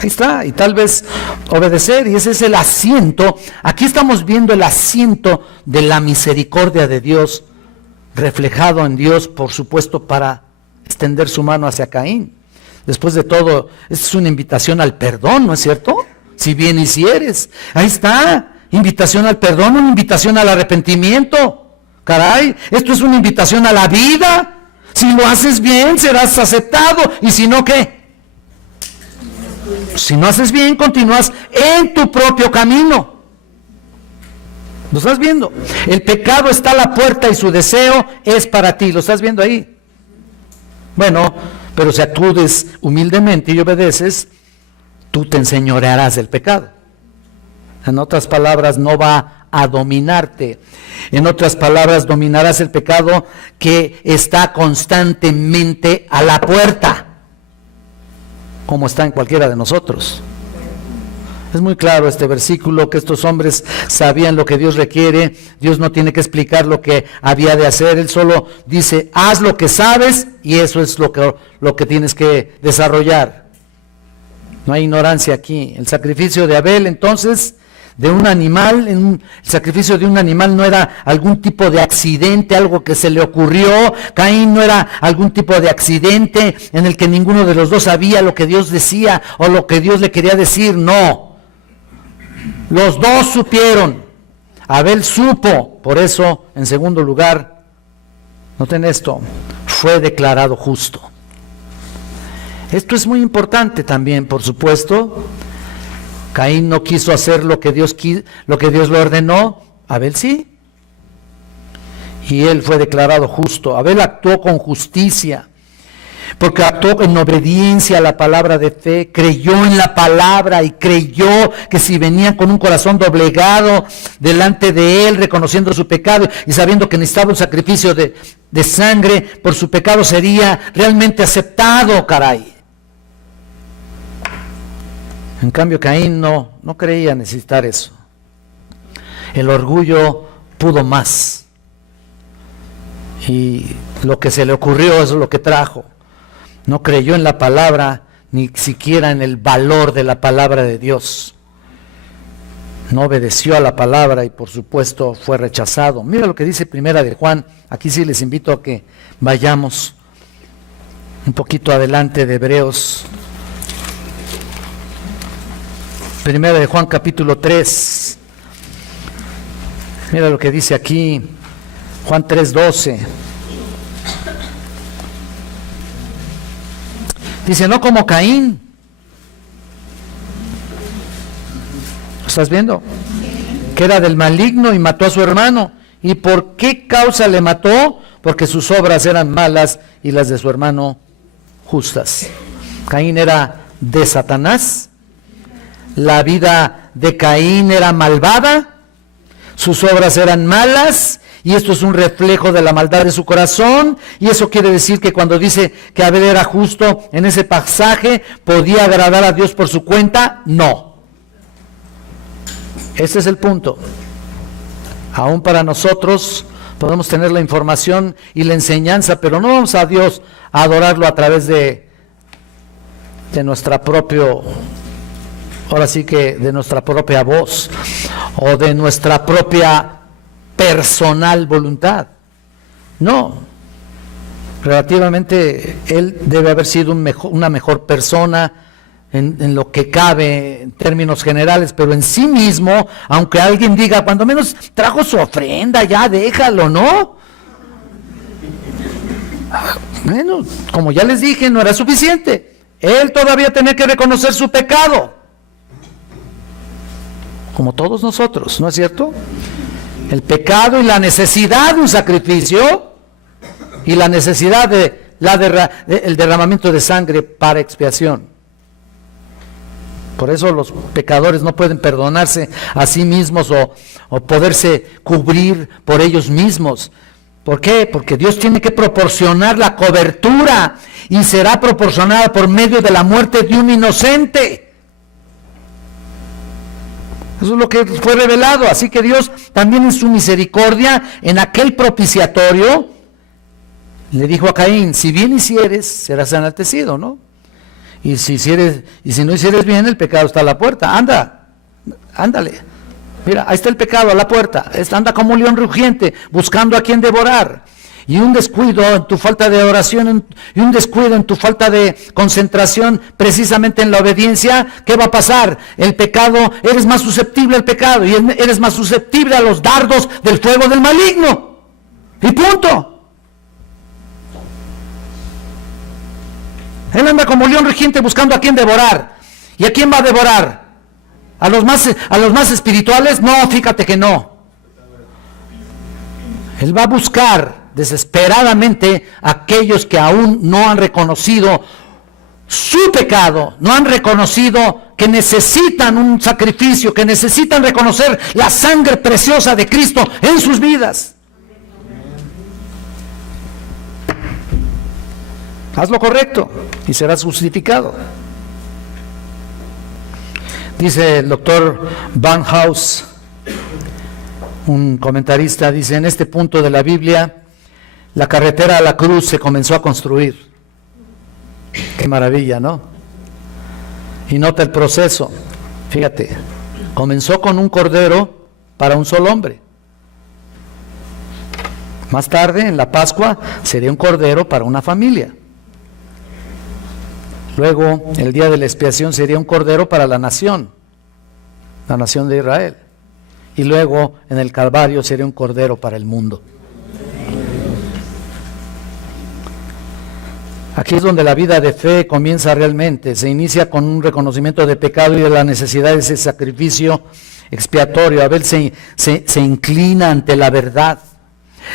Ahí está, y tal vez obedecer, y ese es el asiento. Aquí estamos viendo el asiento de la misericordia de Dios, reflejado en Dios, por supuesto, para extender su mano hacia Caín. Después de todo, esta es una invitación al perdón, ¿no es cierto? Si bien hicieres, ahí está, invitación al perdón, una invitación al arrepentimiento. Caray, esto es una invitación a la vida. Si lo haces bien, serás aceptado, y si no, ¿qué? Si no haces bien, continúas en tu propio camino. ¿Lo estás viendo? El pecado está a la puerta y su deseo es para ti. ¿Lo estás viendo ahí? Bueno, pero si acudes humildemente y obedeces, tú te enseñorearás del pecado. En otras palabras, no va a dominarte. En otras palabras, dominarás el pecado que está constantemente a la puerta, como está en cualquiera de nosotros. Es muy claro este versículo, que estos hombres sabían lo que Dios requiere. Dios no tiene que explicar lo que había de hacer, Él solo dice, haz lo que sabes, y eso es lo que tienes que desarrollar. No hay ignorancia aquí. El sacrificio de Abel, entonces, de un animal, el sacrificio de un animal no era algún tipo de accidente, algo que se le ocurrió. Caín no era algún tipo de accidente en el que ninguno de los dos sabía lo que Dios decía o lo que Dios le quería decir. No, los dos supieron. Abel supo, por eso, en segundo lugar, noten esto, fue declarado justo. Esto es muy importante también, por supuesto. Caín no quiso hacer lo que Dios le ordenó, Abel sí. Y él fue declarado justo. Abel actuó con justicia, porque actuó en obediencia a la palabra de fe, creyó en la palabra y creyó que si venían con un corazón doblegado delante de él, reconociendo su pecado y sabiendo que necesitaba un sacrificio de sangre por su pecado, sería realmente aceptado, caray. En cambio, Caín no creía necesitar eso. El orgullo pudo más. Y lo que se le ocurrió es lo que trajo. No creyó en la palabra, ni siquiera en el valor de la palabra de Dios. No obedeció a la palabra y por supuesto fue rechazado. Mira lo que dice Primera de Juan. Aquí sí les invito a que vayamos un poquito adelante de Hebreos. Primera de Juan capítulo 3. Mira lo que dice aquí, Juan 3:12. Dice, no como Caín, ¿Estás viendo? Que era del maligno y mató a su hermano. ¿Y por qué causa le mató? Porque sus obras eran malas y las de su hermano justas. Caín era de Satanás. La vida de Caín era malvada. Sus obras eran malas. Y esto es un reflejo de la maldad de su corazón. Y eso quiere decir que cuando dice que Abel era justo en ese pasaje, ¿podía agradar a Dios por su cuenta? No. Ese es el punto. Aún para nosotros podemos tener la información y la enseñanza, pero no vamos a Dios a adorarlo a través de nuestra de nuestra propia voz o de nuestra propia personal voluntad. No. Relativamente él debe haber sido una mejor persona en lo que cabe en términos generales, pero en sí mismo, aunque alguien diga, cuando menos trajo su ofrenda, ya déjalo, ¿no? Bueno, como ya les dije, no era suficiente. Él todavía tenía que reconocer su pecado, como todos nosotros, ¿no es cierto? El pecado y la necesidad de un sacrificio y la necesidad de el derramamiento de sangre para expiación. Por eso los pecadores no pueden perdonarse a sí mismos o poderse cubrir por ellos mismos. ¿Por qué? Porque Dios tiene que proporcionar la cobertura y será proporcionada por medio de la muerte de un inocente. Eso es lo que fue revelado. Así que Dios también en su misericordia, en aquel propiciatorio, le dijo a Caín, si bien hicieres, serás enaltecido, ¿no? Y si no hicieres bien, el pecado está a la puerta. Ándale. Mira, ahí está el pecado a la puerta. Anda como un león rugiente, buscando a quien devorar. Y un descuido en tu falta de oración, y un descuido en tu falta de concentración, precisamente en la obediencia, ¿qué va a pasar? El pecado, eres más susceptible al pecado, y eres más susceptible a los dardos del fuego del maligno. Y punto. Él anda como león rugiente buscando a quién devorar. ¿Y a quién va a devorar? ¿A los más espirituales? No, fíjate que no. Él va a buscar desesperadamente a aquellos que aún no han reconocido su pecado, no han reconocido que necesitan un sacrificio, que necesitan reconocer la sangre preciosa de Cristo en sus vidas. Haz lo correcto y serás justificado. Dice el doctor Barnhouse, un comentarista, dice, en este punto de la Biblia, la carretera a la cruz se comenzó a construir. Qué maravilla, ¿no? Y nota el proceso. Fíjate, comenzó con un cordero para un solo hombre. Más tarde, en la Pascua, sería un cordero para una familia. Luego, el día de la expiación sería un cordero para la nación de Israel. Y luego, en el Calvario, sería un cordero para el mundo. Aquí es donde la vida de fe comienza realmente. Se inicia con un reconocimiento de pecado y de la necesidad de ese sacrificio expiatorio. Abel se inclina ante la verdad.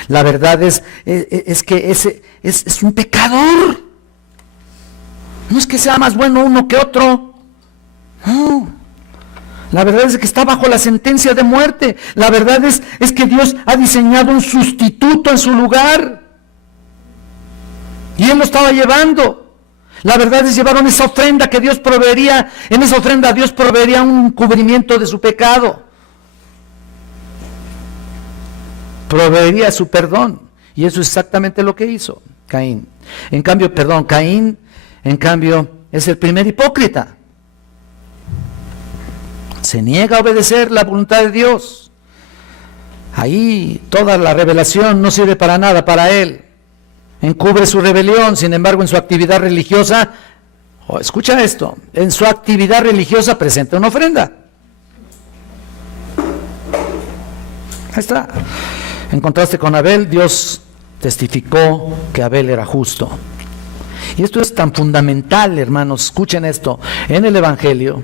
La verdad es que es un pecador. No es que sea más bueno uno que otro. No. La verdad es que está bajo la sentencia de muerte. La verdad es que Dios ha diseñado un sustituto en su lugar. Y Él lo estaba llevando. La verdad es llevaron esa ofrenda que Dios proveería. En esa ofrenda Dios proveería un cubrimiento de su pecado. Proveería su perdón. Y eso es exactamente lo que hizo Caín. Caín, en cambio, es el primer hipócrita. Se niega a obedecer la voluntad de Dios. Ahí toda la revelación no sirve para nada para él. Encubre su rebelión, sin embargo, en su actividad religiosa, escucha esto, en su actividad religiosa presenta una ofrenda. Ahí está. En contraste con Abel, Dios testificó que Abel era justo. Y esto es tan fundamental, hermanos, escuchen esto. En el Evangelio,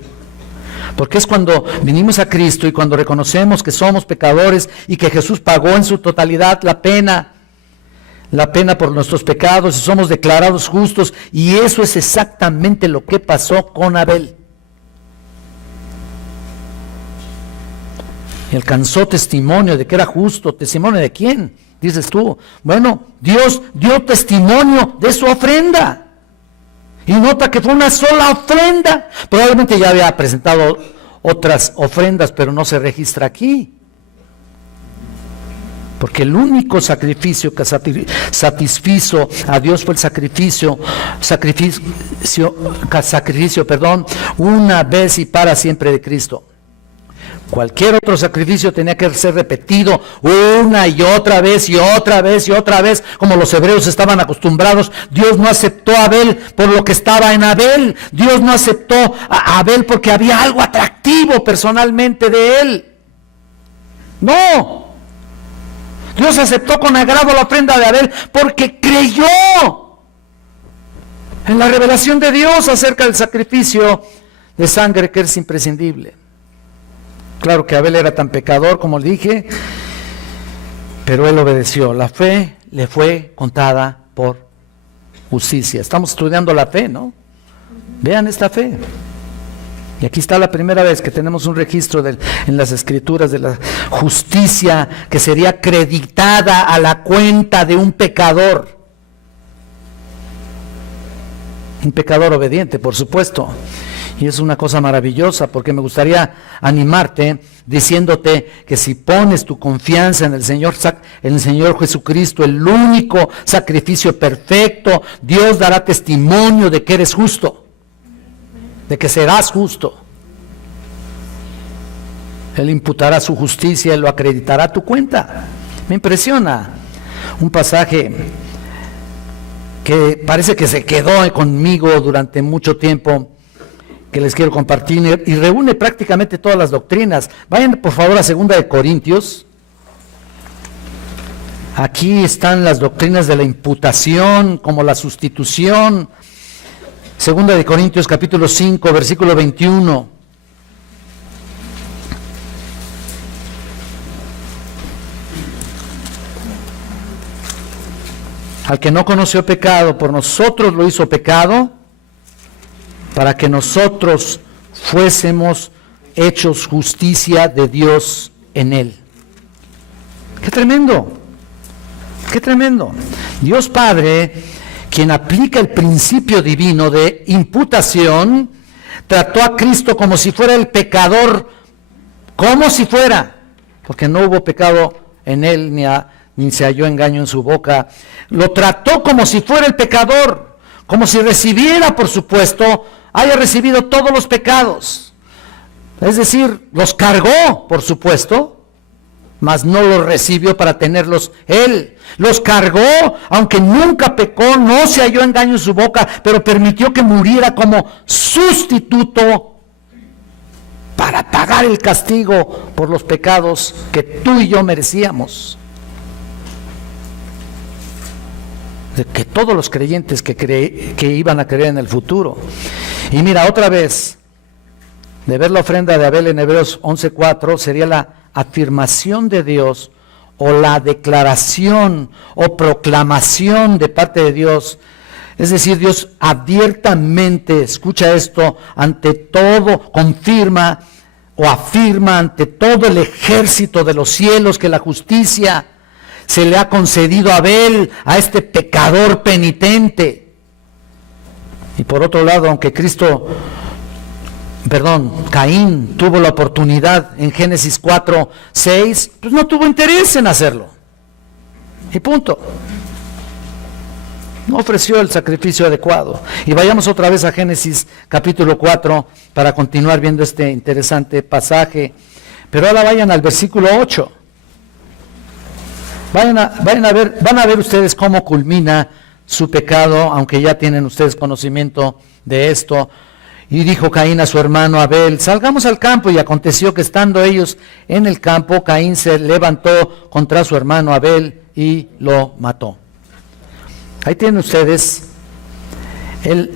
Porque es cuando vinimos a Cristo y cuando reconocemos que somos pecadores y que Jesús pagó en su totalidad la pena por nuestros pecados y somos declarados justos, y eso es exactamente lo que pasó con Abel. Y alcanzó testimonio de que era justo. ¿Testimonio de quién? Dices tú. Bueno, Dios dio testimonio de su ofrenda. Y nota que fue una sola ofrenda. Probablemente ya había presentado otras ofrendas, pero no se registra aquí. Porque el único sacrificio que satisfizo a Dios fue el sacrificio, una vez y para siempre de Cristo. Cualquier otro sacrificio tenía que ser repetido una y otra vez y otra vez y otra vez, como los hebreos estaban acostumbrados. Dios no aceptó a Abel por lo que estaba en Abel. Dios no aceptó a Abel porque había algo atractivo personalmente de él. No. Dios aceptó con agrado la ofrenda de Abel porque creyó en la revelación de Dios acerca del sacrificio de sangre que es imprescindible. Claro que Abel era tan pecador como dije, pero él obedeció. La fe le fue contada por justicia. Estamos estudiando la fe, ¿no? Vean esta fe. Y aquí está la primera vez que tenemos un registro en las Escrituras de la justicia que sería acreditada a la cuenta de un pecador. Un pecador obediente, por supuesto. Y es una cosa maravillosa, porque me gustaría animarte diciéndote que si pones tu confianza en el Señor Jesucristo, el único sacrificio perfecto, Dios dará testimonio de que eres justo, de que serás justo. Él imputará su justicia y lo acreditará a tu cuenta. Me impresiona un pasaje que parece que se quedó conmigo durante mucho tiempo, que les quiero compartir, y reúne prácticamente todas las doctrinas. Vayan por favor a 2 de Corintios. Aquí están las doctrinas de la imputación, como la sustitución. 2 de Corintios capítulo 5, versículo 21. Al que no conoció pecado, por nosotros lo hizo pecado, para que nosotros fuésemos hechos justicia de Dios en él. ¡Qué tremendo! ¡Qué tremendo! Dios Padre, quien aplica el principio divino de imputación, trató a Cristo como si fuera el pecador, como si fuera, porque no hubo pecado en él, ni se halló engaño en su boca. Lo trató como si fuera el pecador, como si recibiera, por supuesto, haya recibido todos los pecados. Es decir, los cargó, por supuesto, mas no los recibió para tenerlos él. Los cargó, aunque nunca pecó, no se halló engaño en su boca, pero permitió que muriera como sustituto para pagar el castigo por los pecados que tú y yo merecíamos. De que todos los creyentes que iban a creer en el futuro. Y mira, otra vez, de ver la ofrenda de Abel en Hebreos 11:4, sería la afirmación de Dios, o la declaración o proclamación de parte de Dios. Es decir, Dios abiertamente, escucha esto, ante todo, confirma o afirma ante todo el ejército de los cielos que la justicia se le ha concedido a Abel, a este pecador penitente. Y por otro lado, aunque Caín tuvo la oportunidad en Génesis 4:6, pues no tuvo interés en hacerlo. Y punto. No ofreció el sacrificio adecuado. Y vayamos otra vez a Génesis capítulo 4 para continuar viendo este interesante pasaje. Pero ahora vayan al versículo 8. Van a ver ustedes cómo culmina su pecado, aunque ya tienen ustedes conocimiento de esto. Y dijo Caín a su hermano Abel: salgamos al campo. Y aconteció que estando ellos en el campo, Caín se levantó contra su hermano Abel y lo mató. Ahí tienen ustedes, él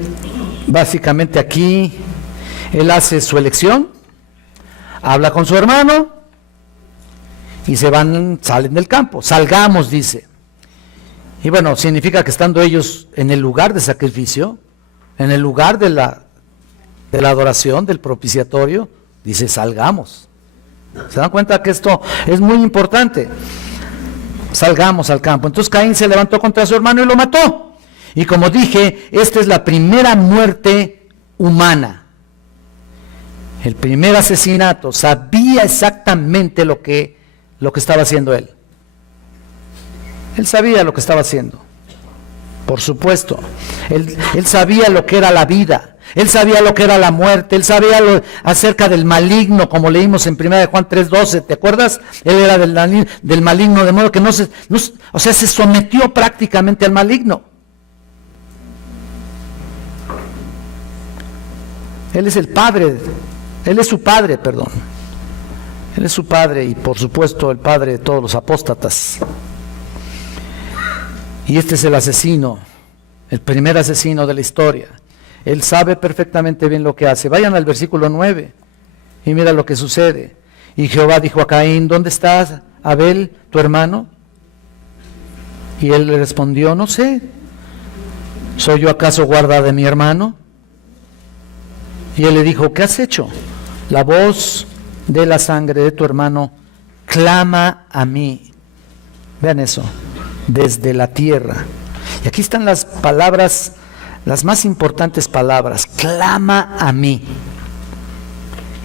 básicamente aquí, él hace su elección, habla con su hermano y salen del campo. Salgamos, dice. Y bueno, significa que estando ellos en el lugar de sacrificio, en el lugar de la adoración, del propiciatorio, dice salgamos. ¿Se dan cuenta que esto es muy importante? Salgamos al campo. Entonces Caín se levantó contra su hermano y lo mató. Y como dije, esta es la primera muerte humana. El primer asesinato. Sabía exactamente lo que estaba haciendo él. Él sabía lo que estaba haciendo. Por supuesto. Él sabía lo que era la vida. Él sabía lo que era la muerte. Él sabía acerca del maligno, como leímos en 1 Juan 3:12. ¿Te acuerdas? Él era del maligno, de modo que se sometió prácticamente al maligno. Él es el padre. Él es su padre, perdón. Él es su padre y por supuesto el padre de todos los apóstatas. Y este es el asesino, el primer asesino de la historia. Él sabe perfectamente bien lo que hace. Vayan al versículo 9 y mira lo que sucede. Y Jehová dijo a Caín, ¿dónde estás, Abel, tu hermano? Y él le respondió, no sé. ¿Soy yo acaso guarda de mi hermano? Y él le dijo, ¿qué has hecho? La voz de la sangre de tu hermano clama a mí. Vean eso. Desde la tierra. Y aquí están las palabras, las más importantes palabras. Clama a mí.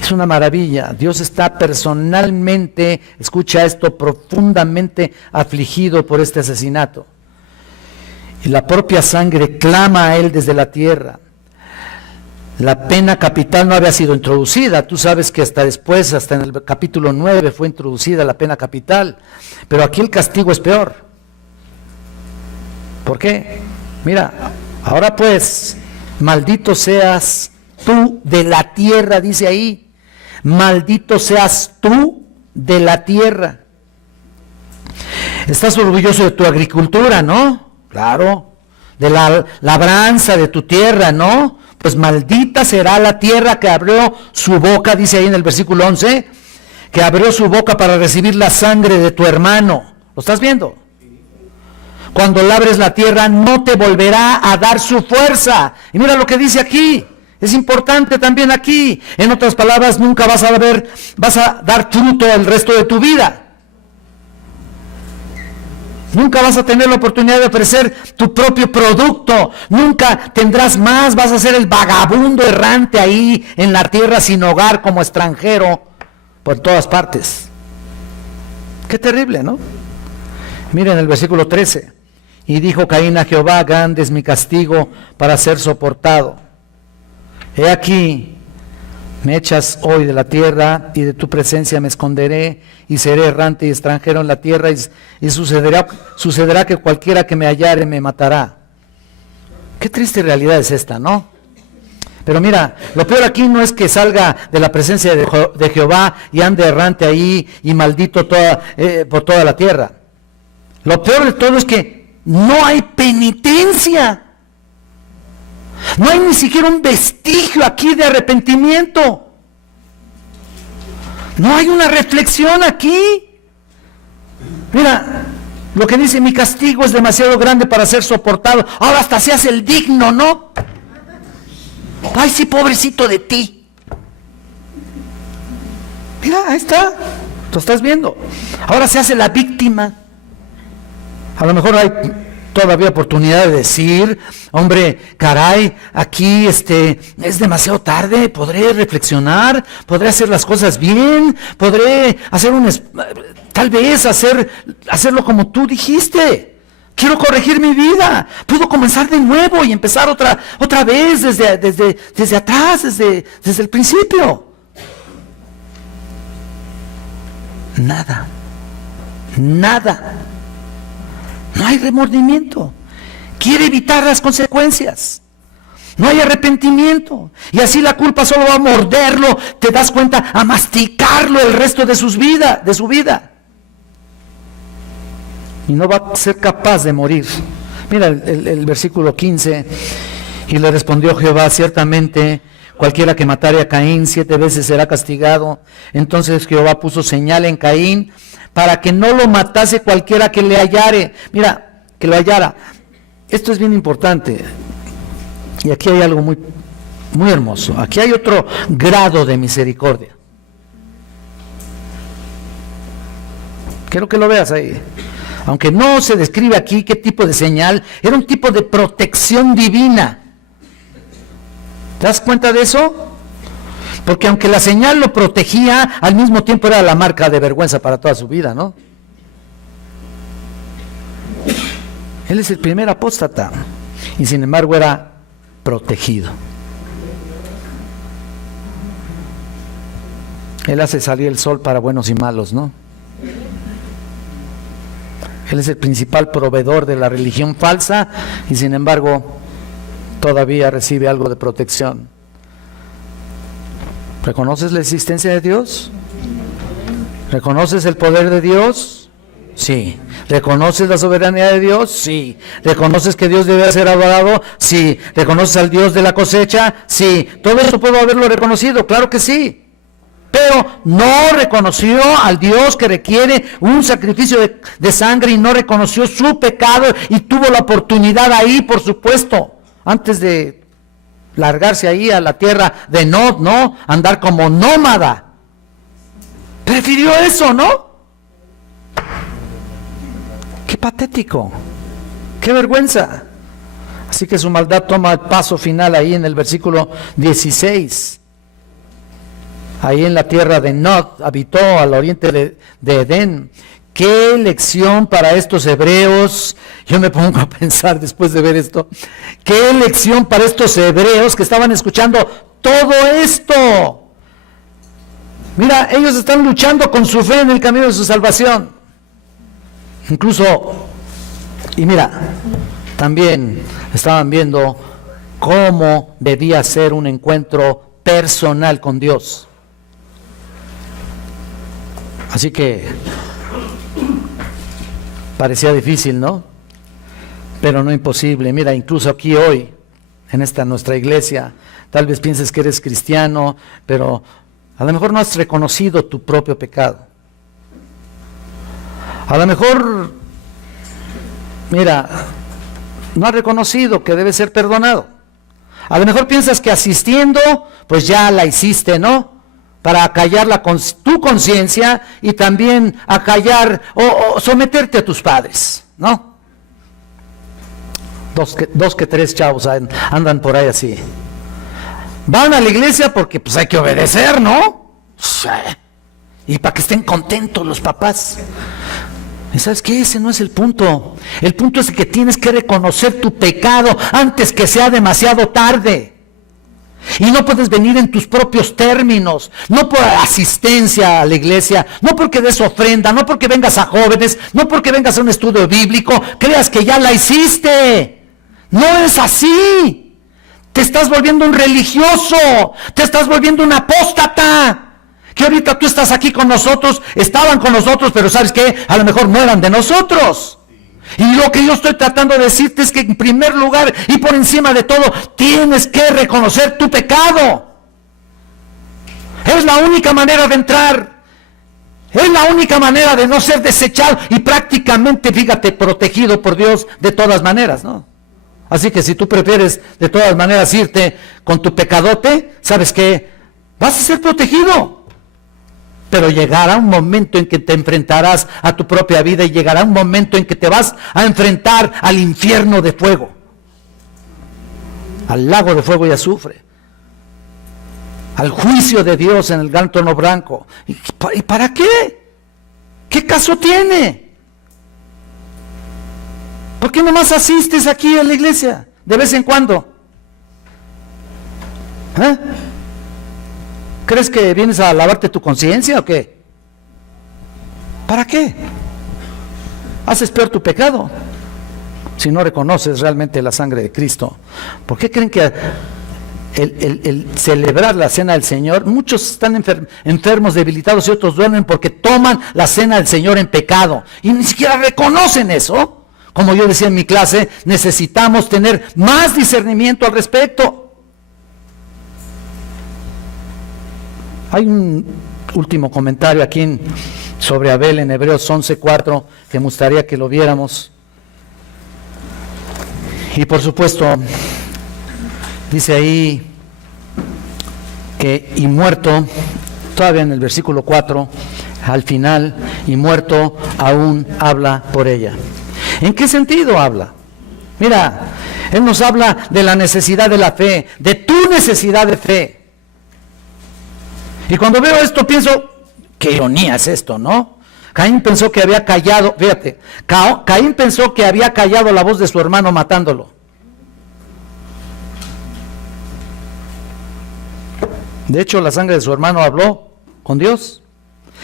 Es una maravilla. Dios está personalmente, escucha esto, profundamente afligido por este asesinato. Y la propia sangre clama a él desde la tierra. La pena capital no había sido introducida. Tú sabes que hasta después, hasta en el capítulo 9 fue introducida la pena capital. Pero aquí el castigo es peor. ¿Por qué? Mira, ahora pues, maldito seas tú de la tierra, dice ahí. Maldito seas tú de la tierra. Estás orgulloso de tu agricultura, ¿no? Claro. De la labranza de tu tierra, ¿no? Pues maldita será la tierra que abrió su boca, dice ahí en el versículo 11, que abrió su boca para recibir la sangre de tu hermano. ¿Lo estás viendo? Cuando labres la tierra no te volverá a dar su fuerza. Y mira lo que dice aquí. Es importante también aquí. En otras palabras, nunca vas a dar fruto el resto de tu vida. Nunca vas a tener la oportunidad de ofrecer tu propio producto. Nunca tendrás más. Vas a ser el vagabundo errante ahí en la tierra sin hogar como extranjero por todas partes. Qué terrible, ¿no? Miren el versículo 13. Y dijo Caín a Jehová, grande es mi castigo para ser soportado. He aquí, me echas hoy de la tierra y de tu presencia me esconderé y seré errante y extranjero en la tierra y sucederá que cualquiera que me hallare me matará. Qué triste realidad es esta, ¿no? Pero mira, lo peor aquí no es que salga de la presencia de Jehová y ande errante ahí y maldito por toda la tierra. Lo peor de todo es que no hay penitencia. No hay ni siquiera un vestigio aquí de arrepentimiento. No hay una reflexión aquí. Mira, lo que dice, mi castigo es demasiado grande para ser soportado. Ahora hasta se hace el digno, ¿no? Ay, sí, pobrecito de ti. Mira, ahí está. Tú estás viendo. Ahora se hace la víctima. A lo mejor hay todavía oportunidad de decir, hombre, caray, aquí es demasiado tarde, podré reflexionar, podré hacer las cosas bien, podré hacer tal vez hacerlo como tú dijiste. Quiero corregir mi vida, puedo comenzar de nuevo y empezar otra vez desde atrás, desde el principio. Nada. No hay remordimiento. Quiere evitar las consecuencias. No hay arrepentimiento. Y así la culpa solo va a morderlo, te das cuenta, a masticarlo el resto de su vida. Y no va a ser capaz de morir. Mira el versículo 15. Y le respondió Jehová, ciertamente, cualquiera que matare a Caín 7 veces será castigado. Entonces Jehová puso señal en Caín para que no lo matase cualquiera que le hallare. Mira, que lo hallara. Esto es bien importante. Y aquí hay algo muy, muy hermoso. Aquí hay otro grado de misericordia. Quiero que lo veas ahí. Aunque no se describe aquí qué tipo de señal, era un tipo de protección divina. ¿Te das cuenta de eso? Porque aunque la señal lo protegía, al mismo tiempo era la marca de vergüenza para toda su vida, ¿no? Él es el primer apóstata y sin embargo era protegido. Él hace salir el sol para buenos y malos, ¿no? Él es el principal proveedor de la religión falsa y sin embargo todavía recibe algo de protección. ¿Reconoces la existencia de Dios? ¿Reconoces el poder de Dios? Sí. ¿Reconoces la soberanía de Dios? Sí. ¿Reconoces que Dios debe ser adorado? Sí. ¿Reconoces al Dios de la cosecha? Sí. ¿Todo eso puedo haberlo reconocido? Claro que sí. Pero no reconoció al Dios que requiere un sacrificio de sangre y no reconoció su pecado y tuvo la oportunidad ahí, por supuesto, antes de largarse ahí a la tierra de Nod, ¿no? Andar como nómada. Prefirió eso, ¿no? Qué patético, qué vergüenza. Así que su maldad toma el paso final ahí en el versículo 16. Ahí en la tierra de Nod, habitó al oriente de Edén. Qué lección para estos hebreos. Yo me pongo a pensar después de ver esto. Qué lección para estos hebreos que estaban escuchando todo esto. Mira, ellos están luchando con su fe en el camino de su salvación. Incluso, y mira, también estaban viendo cómo debía ser un encuentro personal con Dios. Así que parecía difícil, ¿no? Pero no imposible. Mira, incluso aquí hoy, en esta nuestra iglesia, tal vez pienses que eres cristiano, pero a lo mejor no has reconocido tu propio pecado. A lo mejor, mira, no has reconocido que debes ser perdonado. A lo mejor piensas que asistiendo, pues ya la hiciste, ¿no? Para acallar tu conciencia y también acallar o someterte a tus padres, ¿no? Dos que tres chavos andan por ahí así. Van a la iglesia porque pues hay que obedecer, ¿no? Y para que estén contentos los papás. ¿Y sabes qué? Ese no es el punto. El punto es que tienes que reconocer tu pecado antes que sea demasiado tarde. Y no puedes venir en tus propios términos, no por asistencia a la iglesia, no porque des ofrenda, no porque vengas a jóvenes, no porque vengas a un estudio bíblico, creas que ya la hiciste. No es así. Te estás volviendo un religioso, te estás volviendo un apóstata. Que ahorita tú estás aquí con nosotros, estaban con nosotros, pero ¿sabes qué? A lo mejor no eran de nosotros. Y lo que yo estoy tratando de decirte es que en primer lugar y por encima de todo, tienes que reconocer tu pecado. Es la única manera de entrar. Es la única manera de no ser desechado y prácticamente, fíjate, protegido por Dios de todas maneras, ¿no? Así que si tú prefieres de todas maneras irte con tu pecadote, ¿sabes qué? Vas a ser protegido. Pero llegará un momento en que te enfrentarás a tu propia vida y llegará un momento en que te vas a enfrentar al infierno de fuego, al lago de fuego y azufre, al juicio de Dios en el gran trono blanco. ¿Y para qué? ¿Qué caso tiene? ¿Por qué nomás asistes aquí a la iglesia de vez en cuando? ¿Eh? ¿Crees que vienes a lavarte tu conciencia o qué? ¿Para qué? Haces peor tu pecado si no reconoces realmente la sangre de Cristo. ¿Por qué creen que el celebrar la cena del Señor, muchos están enfermos, debilitados y otros duermen porque toman la cena del Señor en pecado y ni siquiera reconocen eso? Como yo decía en mi clase, necesitamos tener más discernimiento al respecto. Hay un último comentario aquí sobre Abel en Hebreos 11:4 que me gustaría que lo viéramos. Y por supuesto, dice ahí que y muerto, todavía en el versículo 4, al final, y muerto aún habla por ella. ¿En qué sentido habla? Mira, Él nos habla de la necesidad de la fe, de tu necesidad de fe. Y cuando veo esto pienso, qué ironía es esto, ¿no? Caín pensó que había callado, fíjate, Caín pensó que había callado la voz de su hermano matándolo. De hecho, la sangre de su hermano habló con Dios,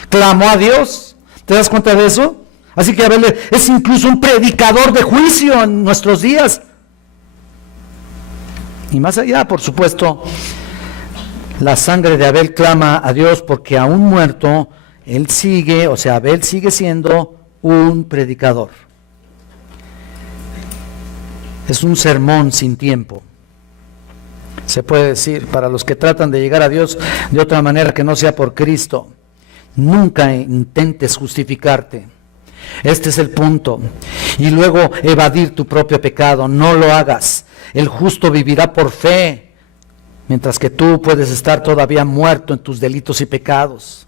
clamó a Dios. ¿Te das cuenta de eso? Así que Abel es incluso un predicador de juicio en nuestros días. Y más allá, por supuesto, la sangre de Abel clama a Dios porque aún muerto, él sigue, o sea, Abel sigue siendo un predicador. Es un sermón sin tiempo. Se puede decir, para los que tratan de llegar a Dios de otra manera que no sea por Cristo, nunca intentes justificarte. Este es el punto. Y luego evadir tu propio pecado, no lo hagas. El justo vivirá por fe, mientras que tú puedes estar todavía muerto en tus delitos y pecados.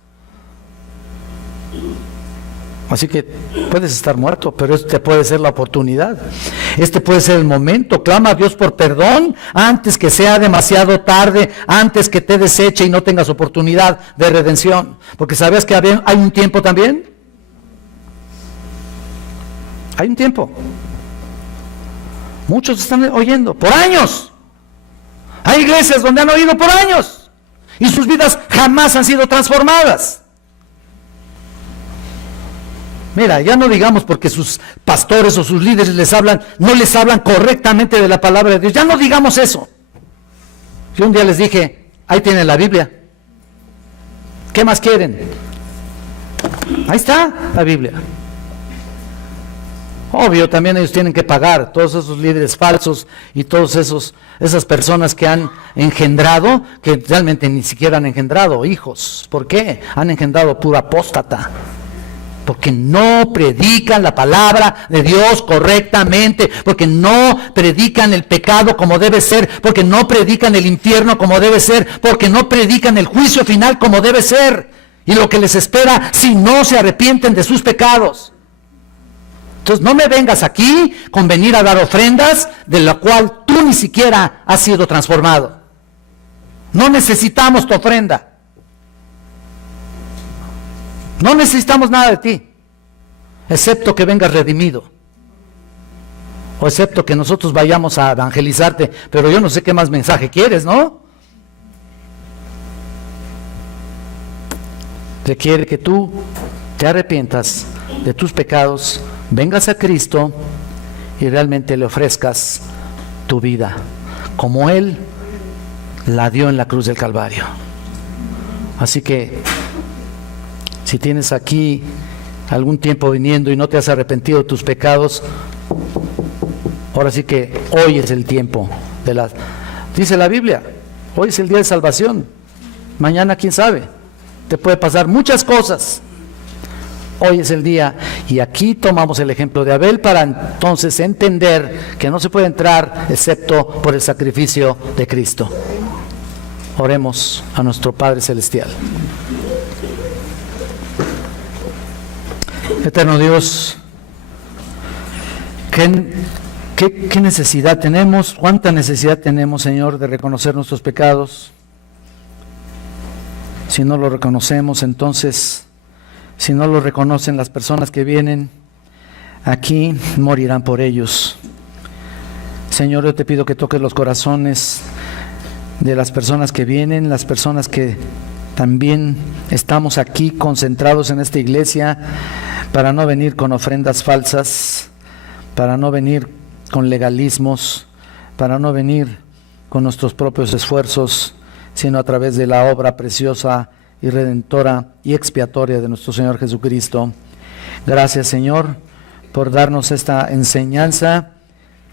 Así que puedes estar muerto, pero este puede ser la oportunidad. Este puede ser el momento. Clama a Dios por perdón antes que sea demasiado tarde, antes que te deseche y no tengas oportunidad de redención. Porque ¿sabes que hay un tiempo también? Hay un tiempo. Muchos están oyendo por años. Hay iglesias donde han oído por años y sus vidas jamás han sido transformadas. Mira, ya no digamos porque sus pastores o sus líderes no les hablan correctamente de la palabra de Dios. Ya no digamos eso. Yo un día les dije, ahí tienen la Biblia. ¿Qué más quieren? Ahí está la Biblia. Obvio, también ellos tienen que pagar, todos esos líderes falsos y todas esas personas que han engendrado, que realmente ni siquiera han engendrado hijos. ¿Por qué? Han engendrado pura apóstata. Porque no predican la palabra de Dios correctamente, porque no predican el pecado como debe ser, porque no predican el infierno como debe ser, porque no predican el juicio final como debe ser, y lo que les espera si no se arrepienten de sus pecados. Entonces no me vengas aquí con venir a dar ofrendas de la cual tú ni siquiera has sido transformado. No necesitamos tu ofrenda. No necesitamos nada de ti, excepto que vengas redimido, o excepto que nosotros vayamos a evangelizarte, pero yo no sé qué más mensaje quieres, ¿no? Requiere que tú te arrepientas de tus pecados, vengas a Cristo y realmente le ofrezcas tu vida, como Él la dio en la cruz del Calvario. Así que si tienes aquí algún tiempo viniendo y no te has arrepentido de tus pecados, ahora sí que hoy es el tiempo dice la Biblia, hoy es el día de salvación. Mañana quién sabe, te puede pasar muchas cosas. Hoy es el día, y aquí tomamos el ejemplo de Abel para entonces entender que no se puede entrar excepto por el sacrificio de Cristo. Oremos a nuestro Padre Celestial. Eterno Dios, ¿qué necesidad tenemos? ¿Cuánta necesidad tenemos, Señor, de reconocer nuestros pecados? Si no lo reconocemos, entonces, si no lo reconocen las personas que vienen aquí, morirán por ellos. Señor, yo te pido que toques los corazones de las personas que vienen, las personas que también estamos aquí concentrados en esta iglesia, para no venir con ofrendas falsas, para no venir con legalismos, para no venir con nuestros propios esfuerzos, sino a través de la obra preciosa y redentora y expiatoria de nuestro Señor Jesucristo. Gracias, Señor, por darnos esta enseñanza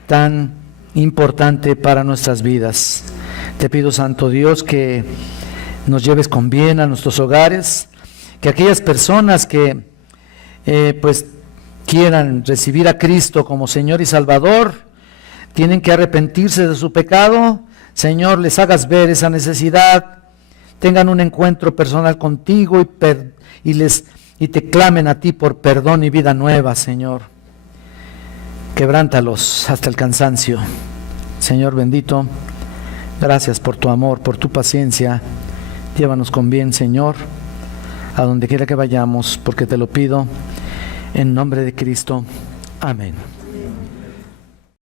tan importante para nuestras vidas. Te pido, Santo Dios, que nos lleves con bien a nuestros hogares, que aquellas personas que pues quieran recibir a Cristo como Señor y Salvador, tienen que arrepentirse de su pecado. Señor, les hagas ver esa necesidad, tengan un encuentro personal contigo y te clamen a ti por perdón y vida nueva, Señor. Quebrántalos hasta el cansancio. Señor bendito, gracias por tu amor, por tu paciencia. Llévanos con bien, Señor, a donde quiera que vayamos, porque te lo pido en nombre de Cristo. Amén.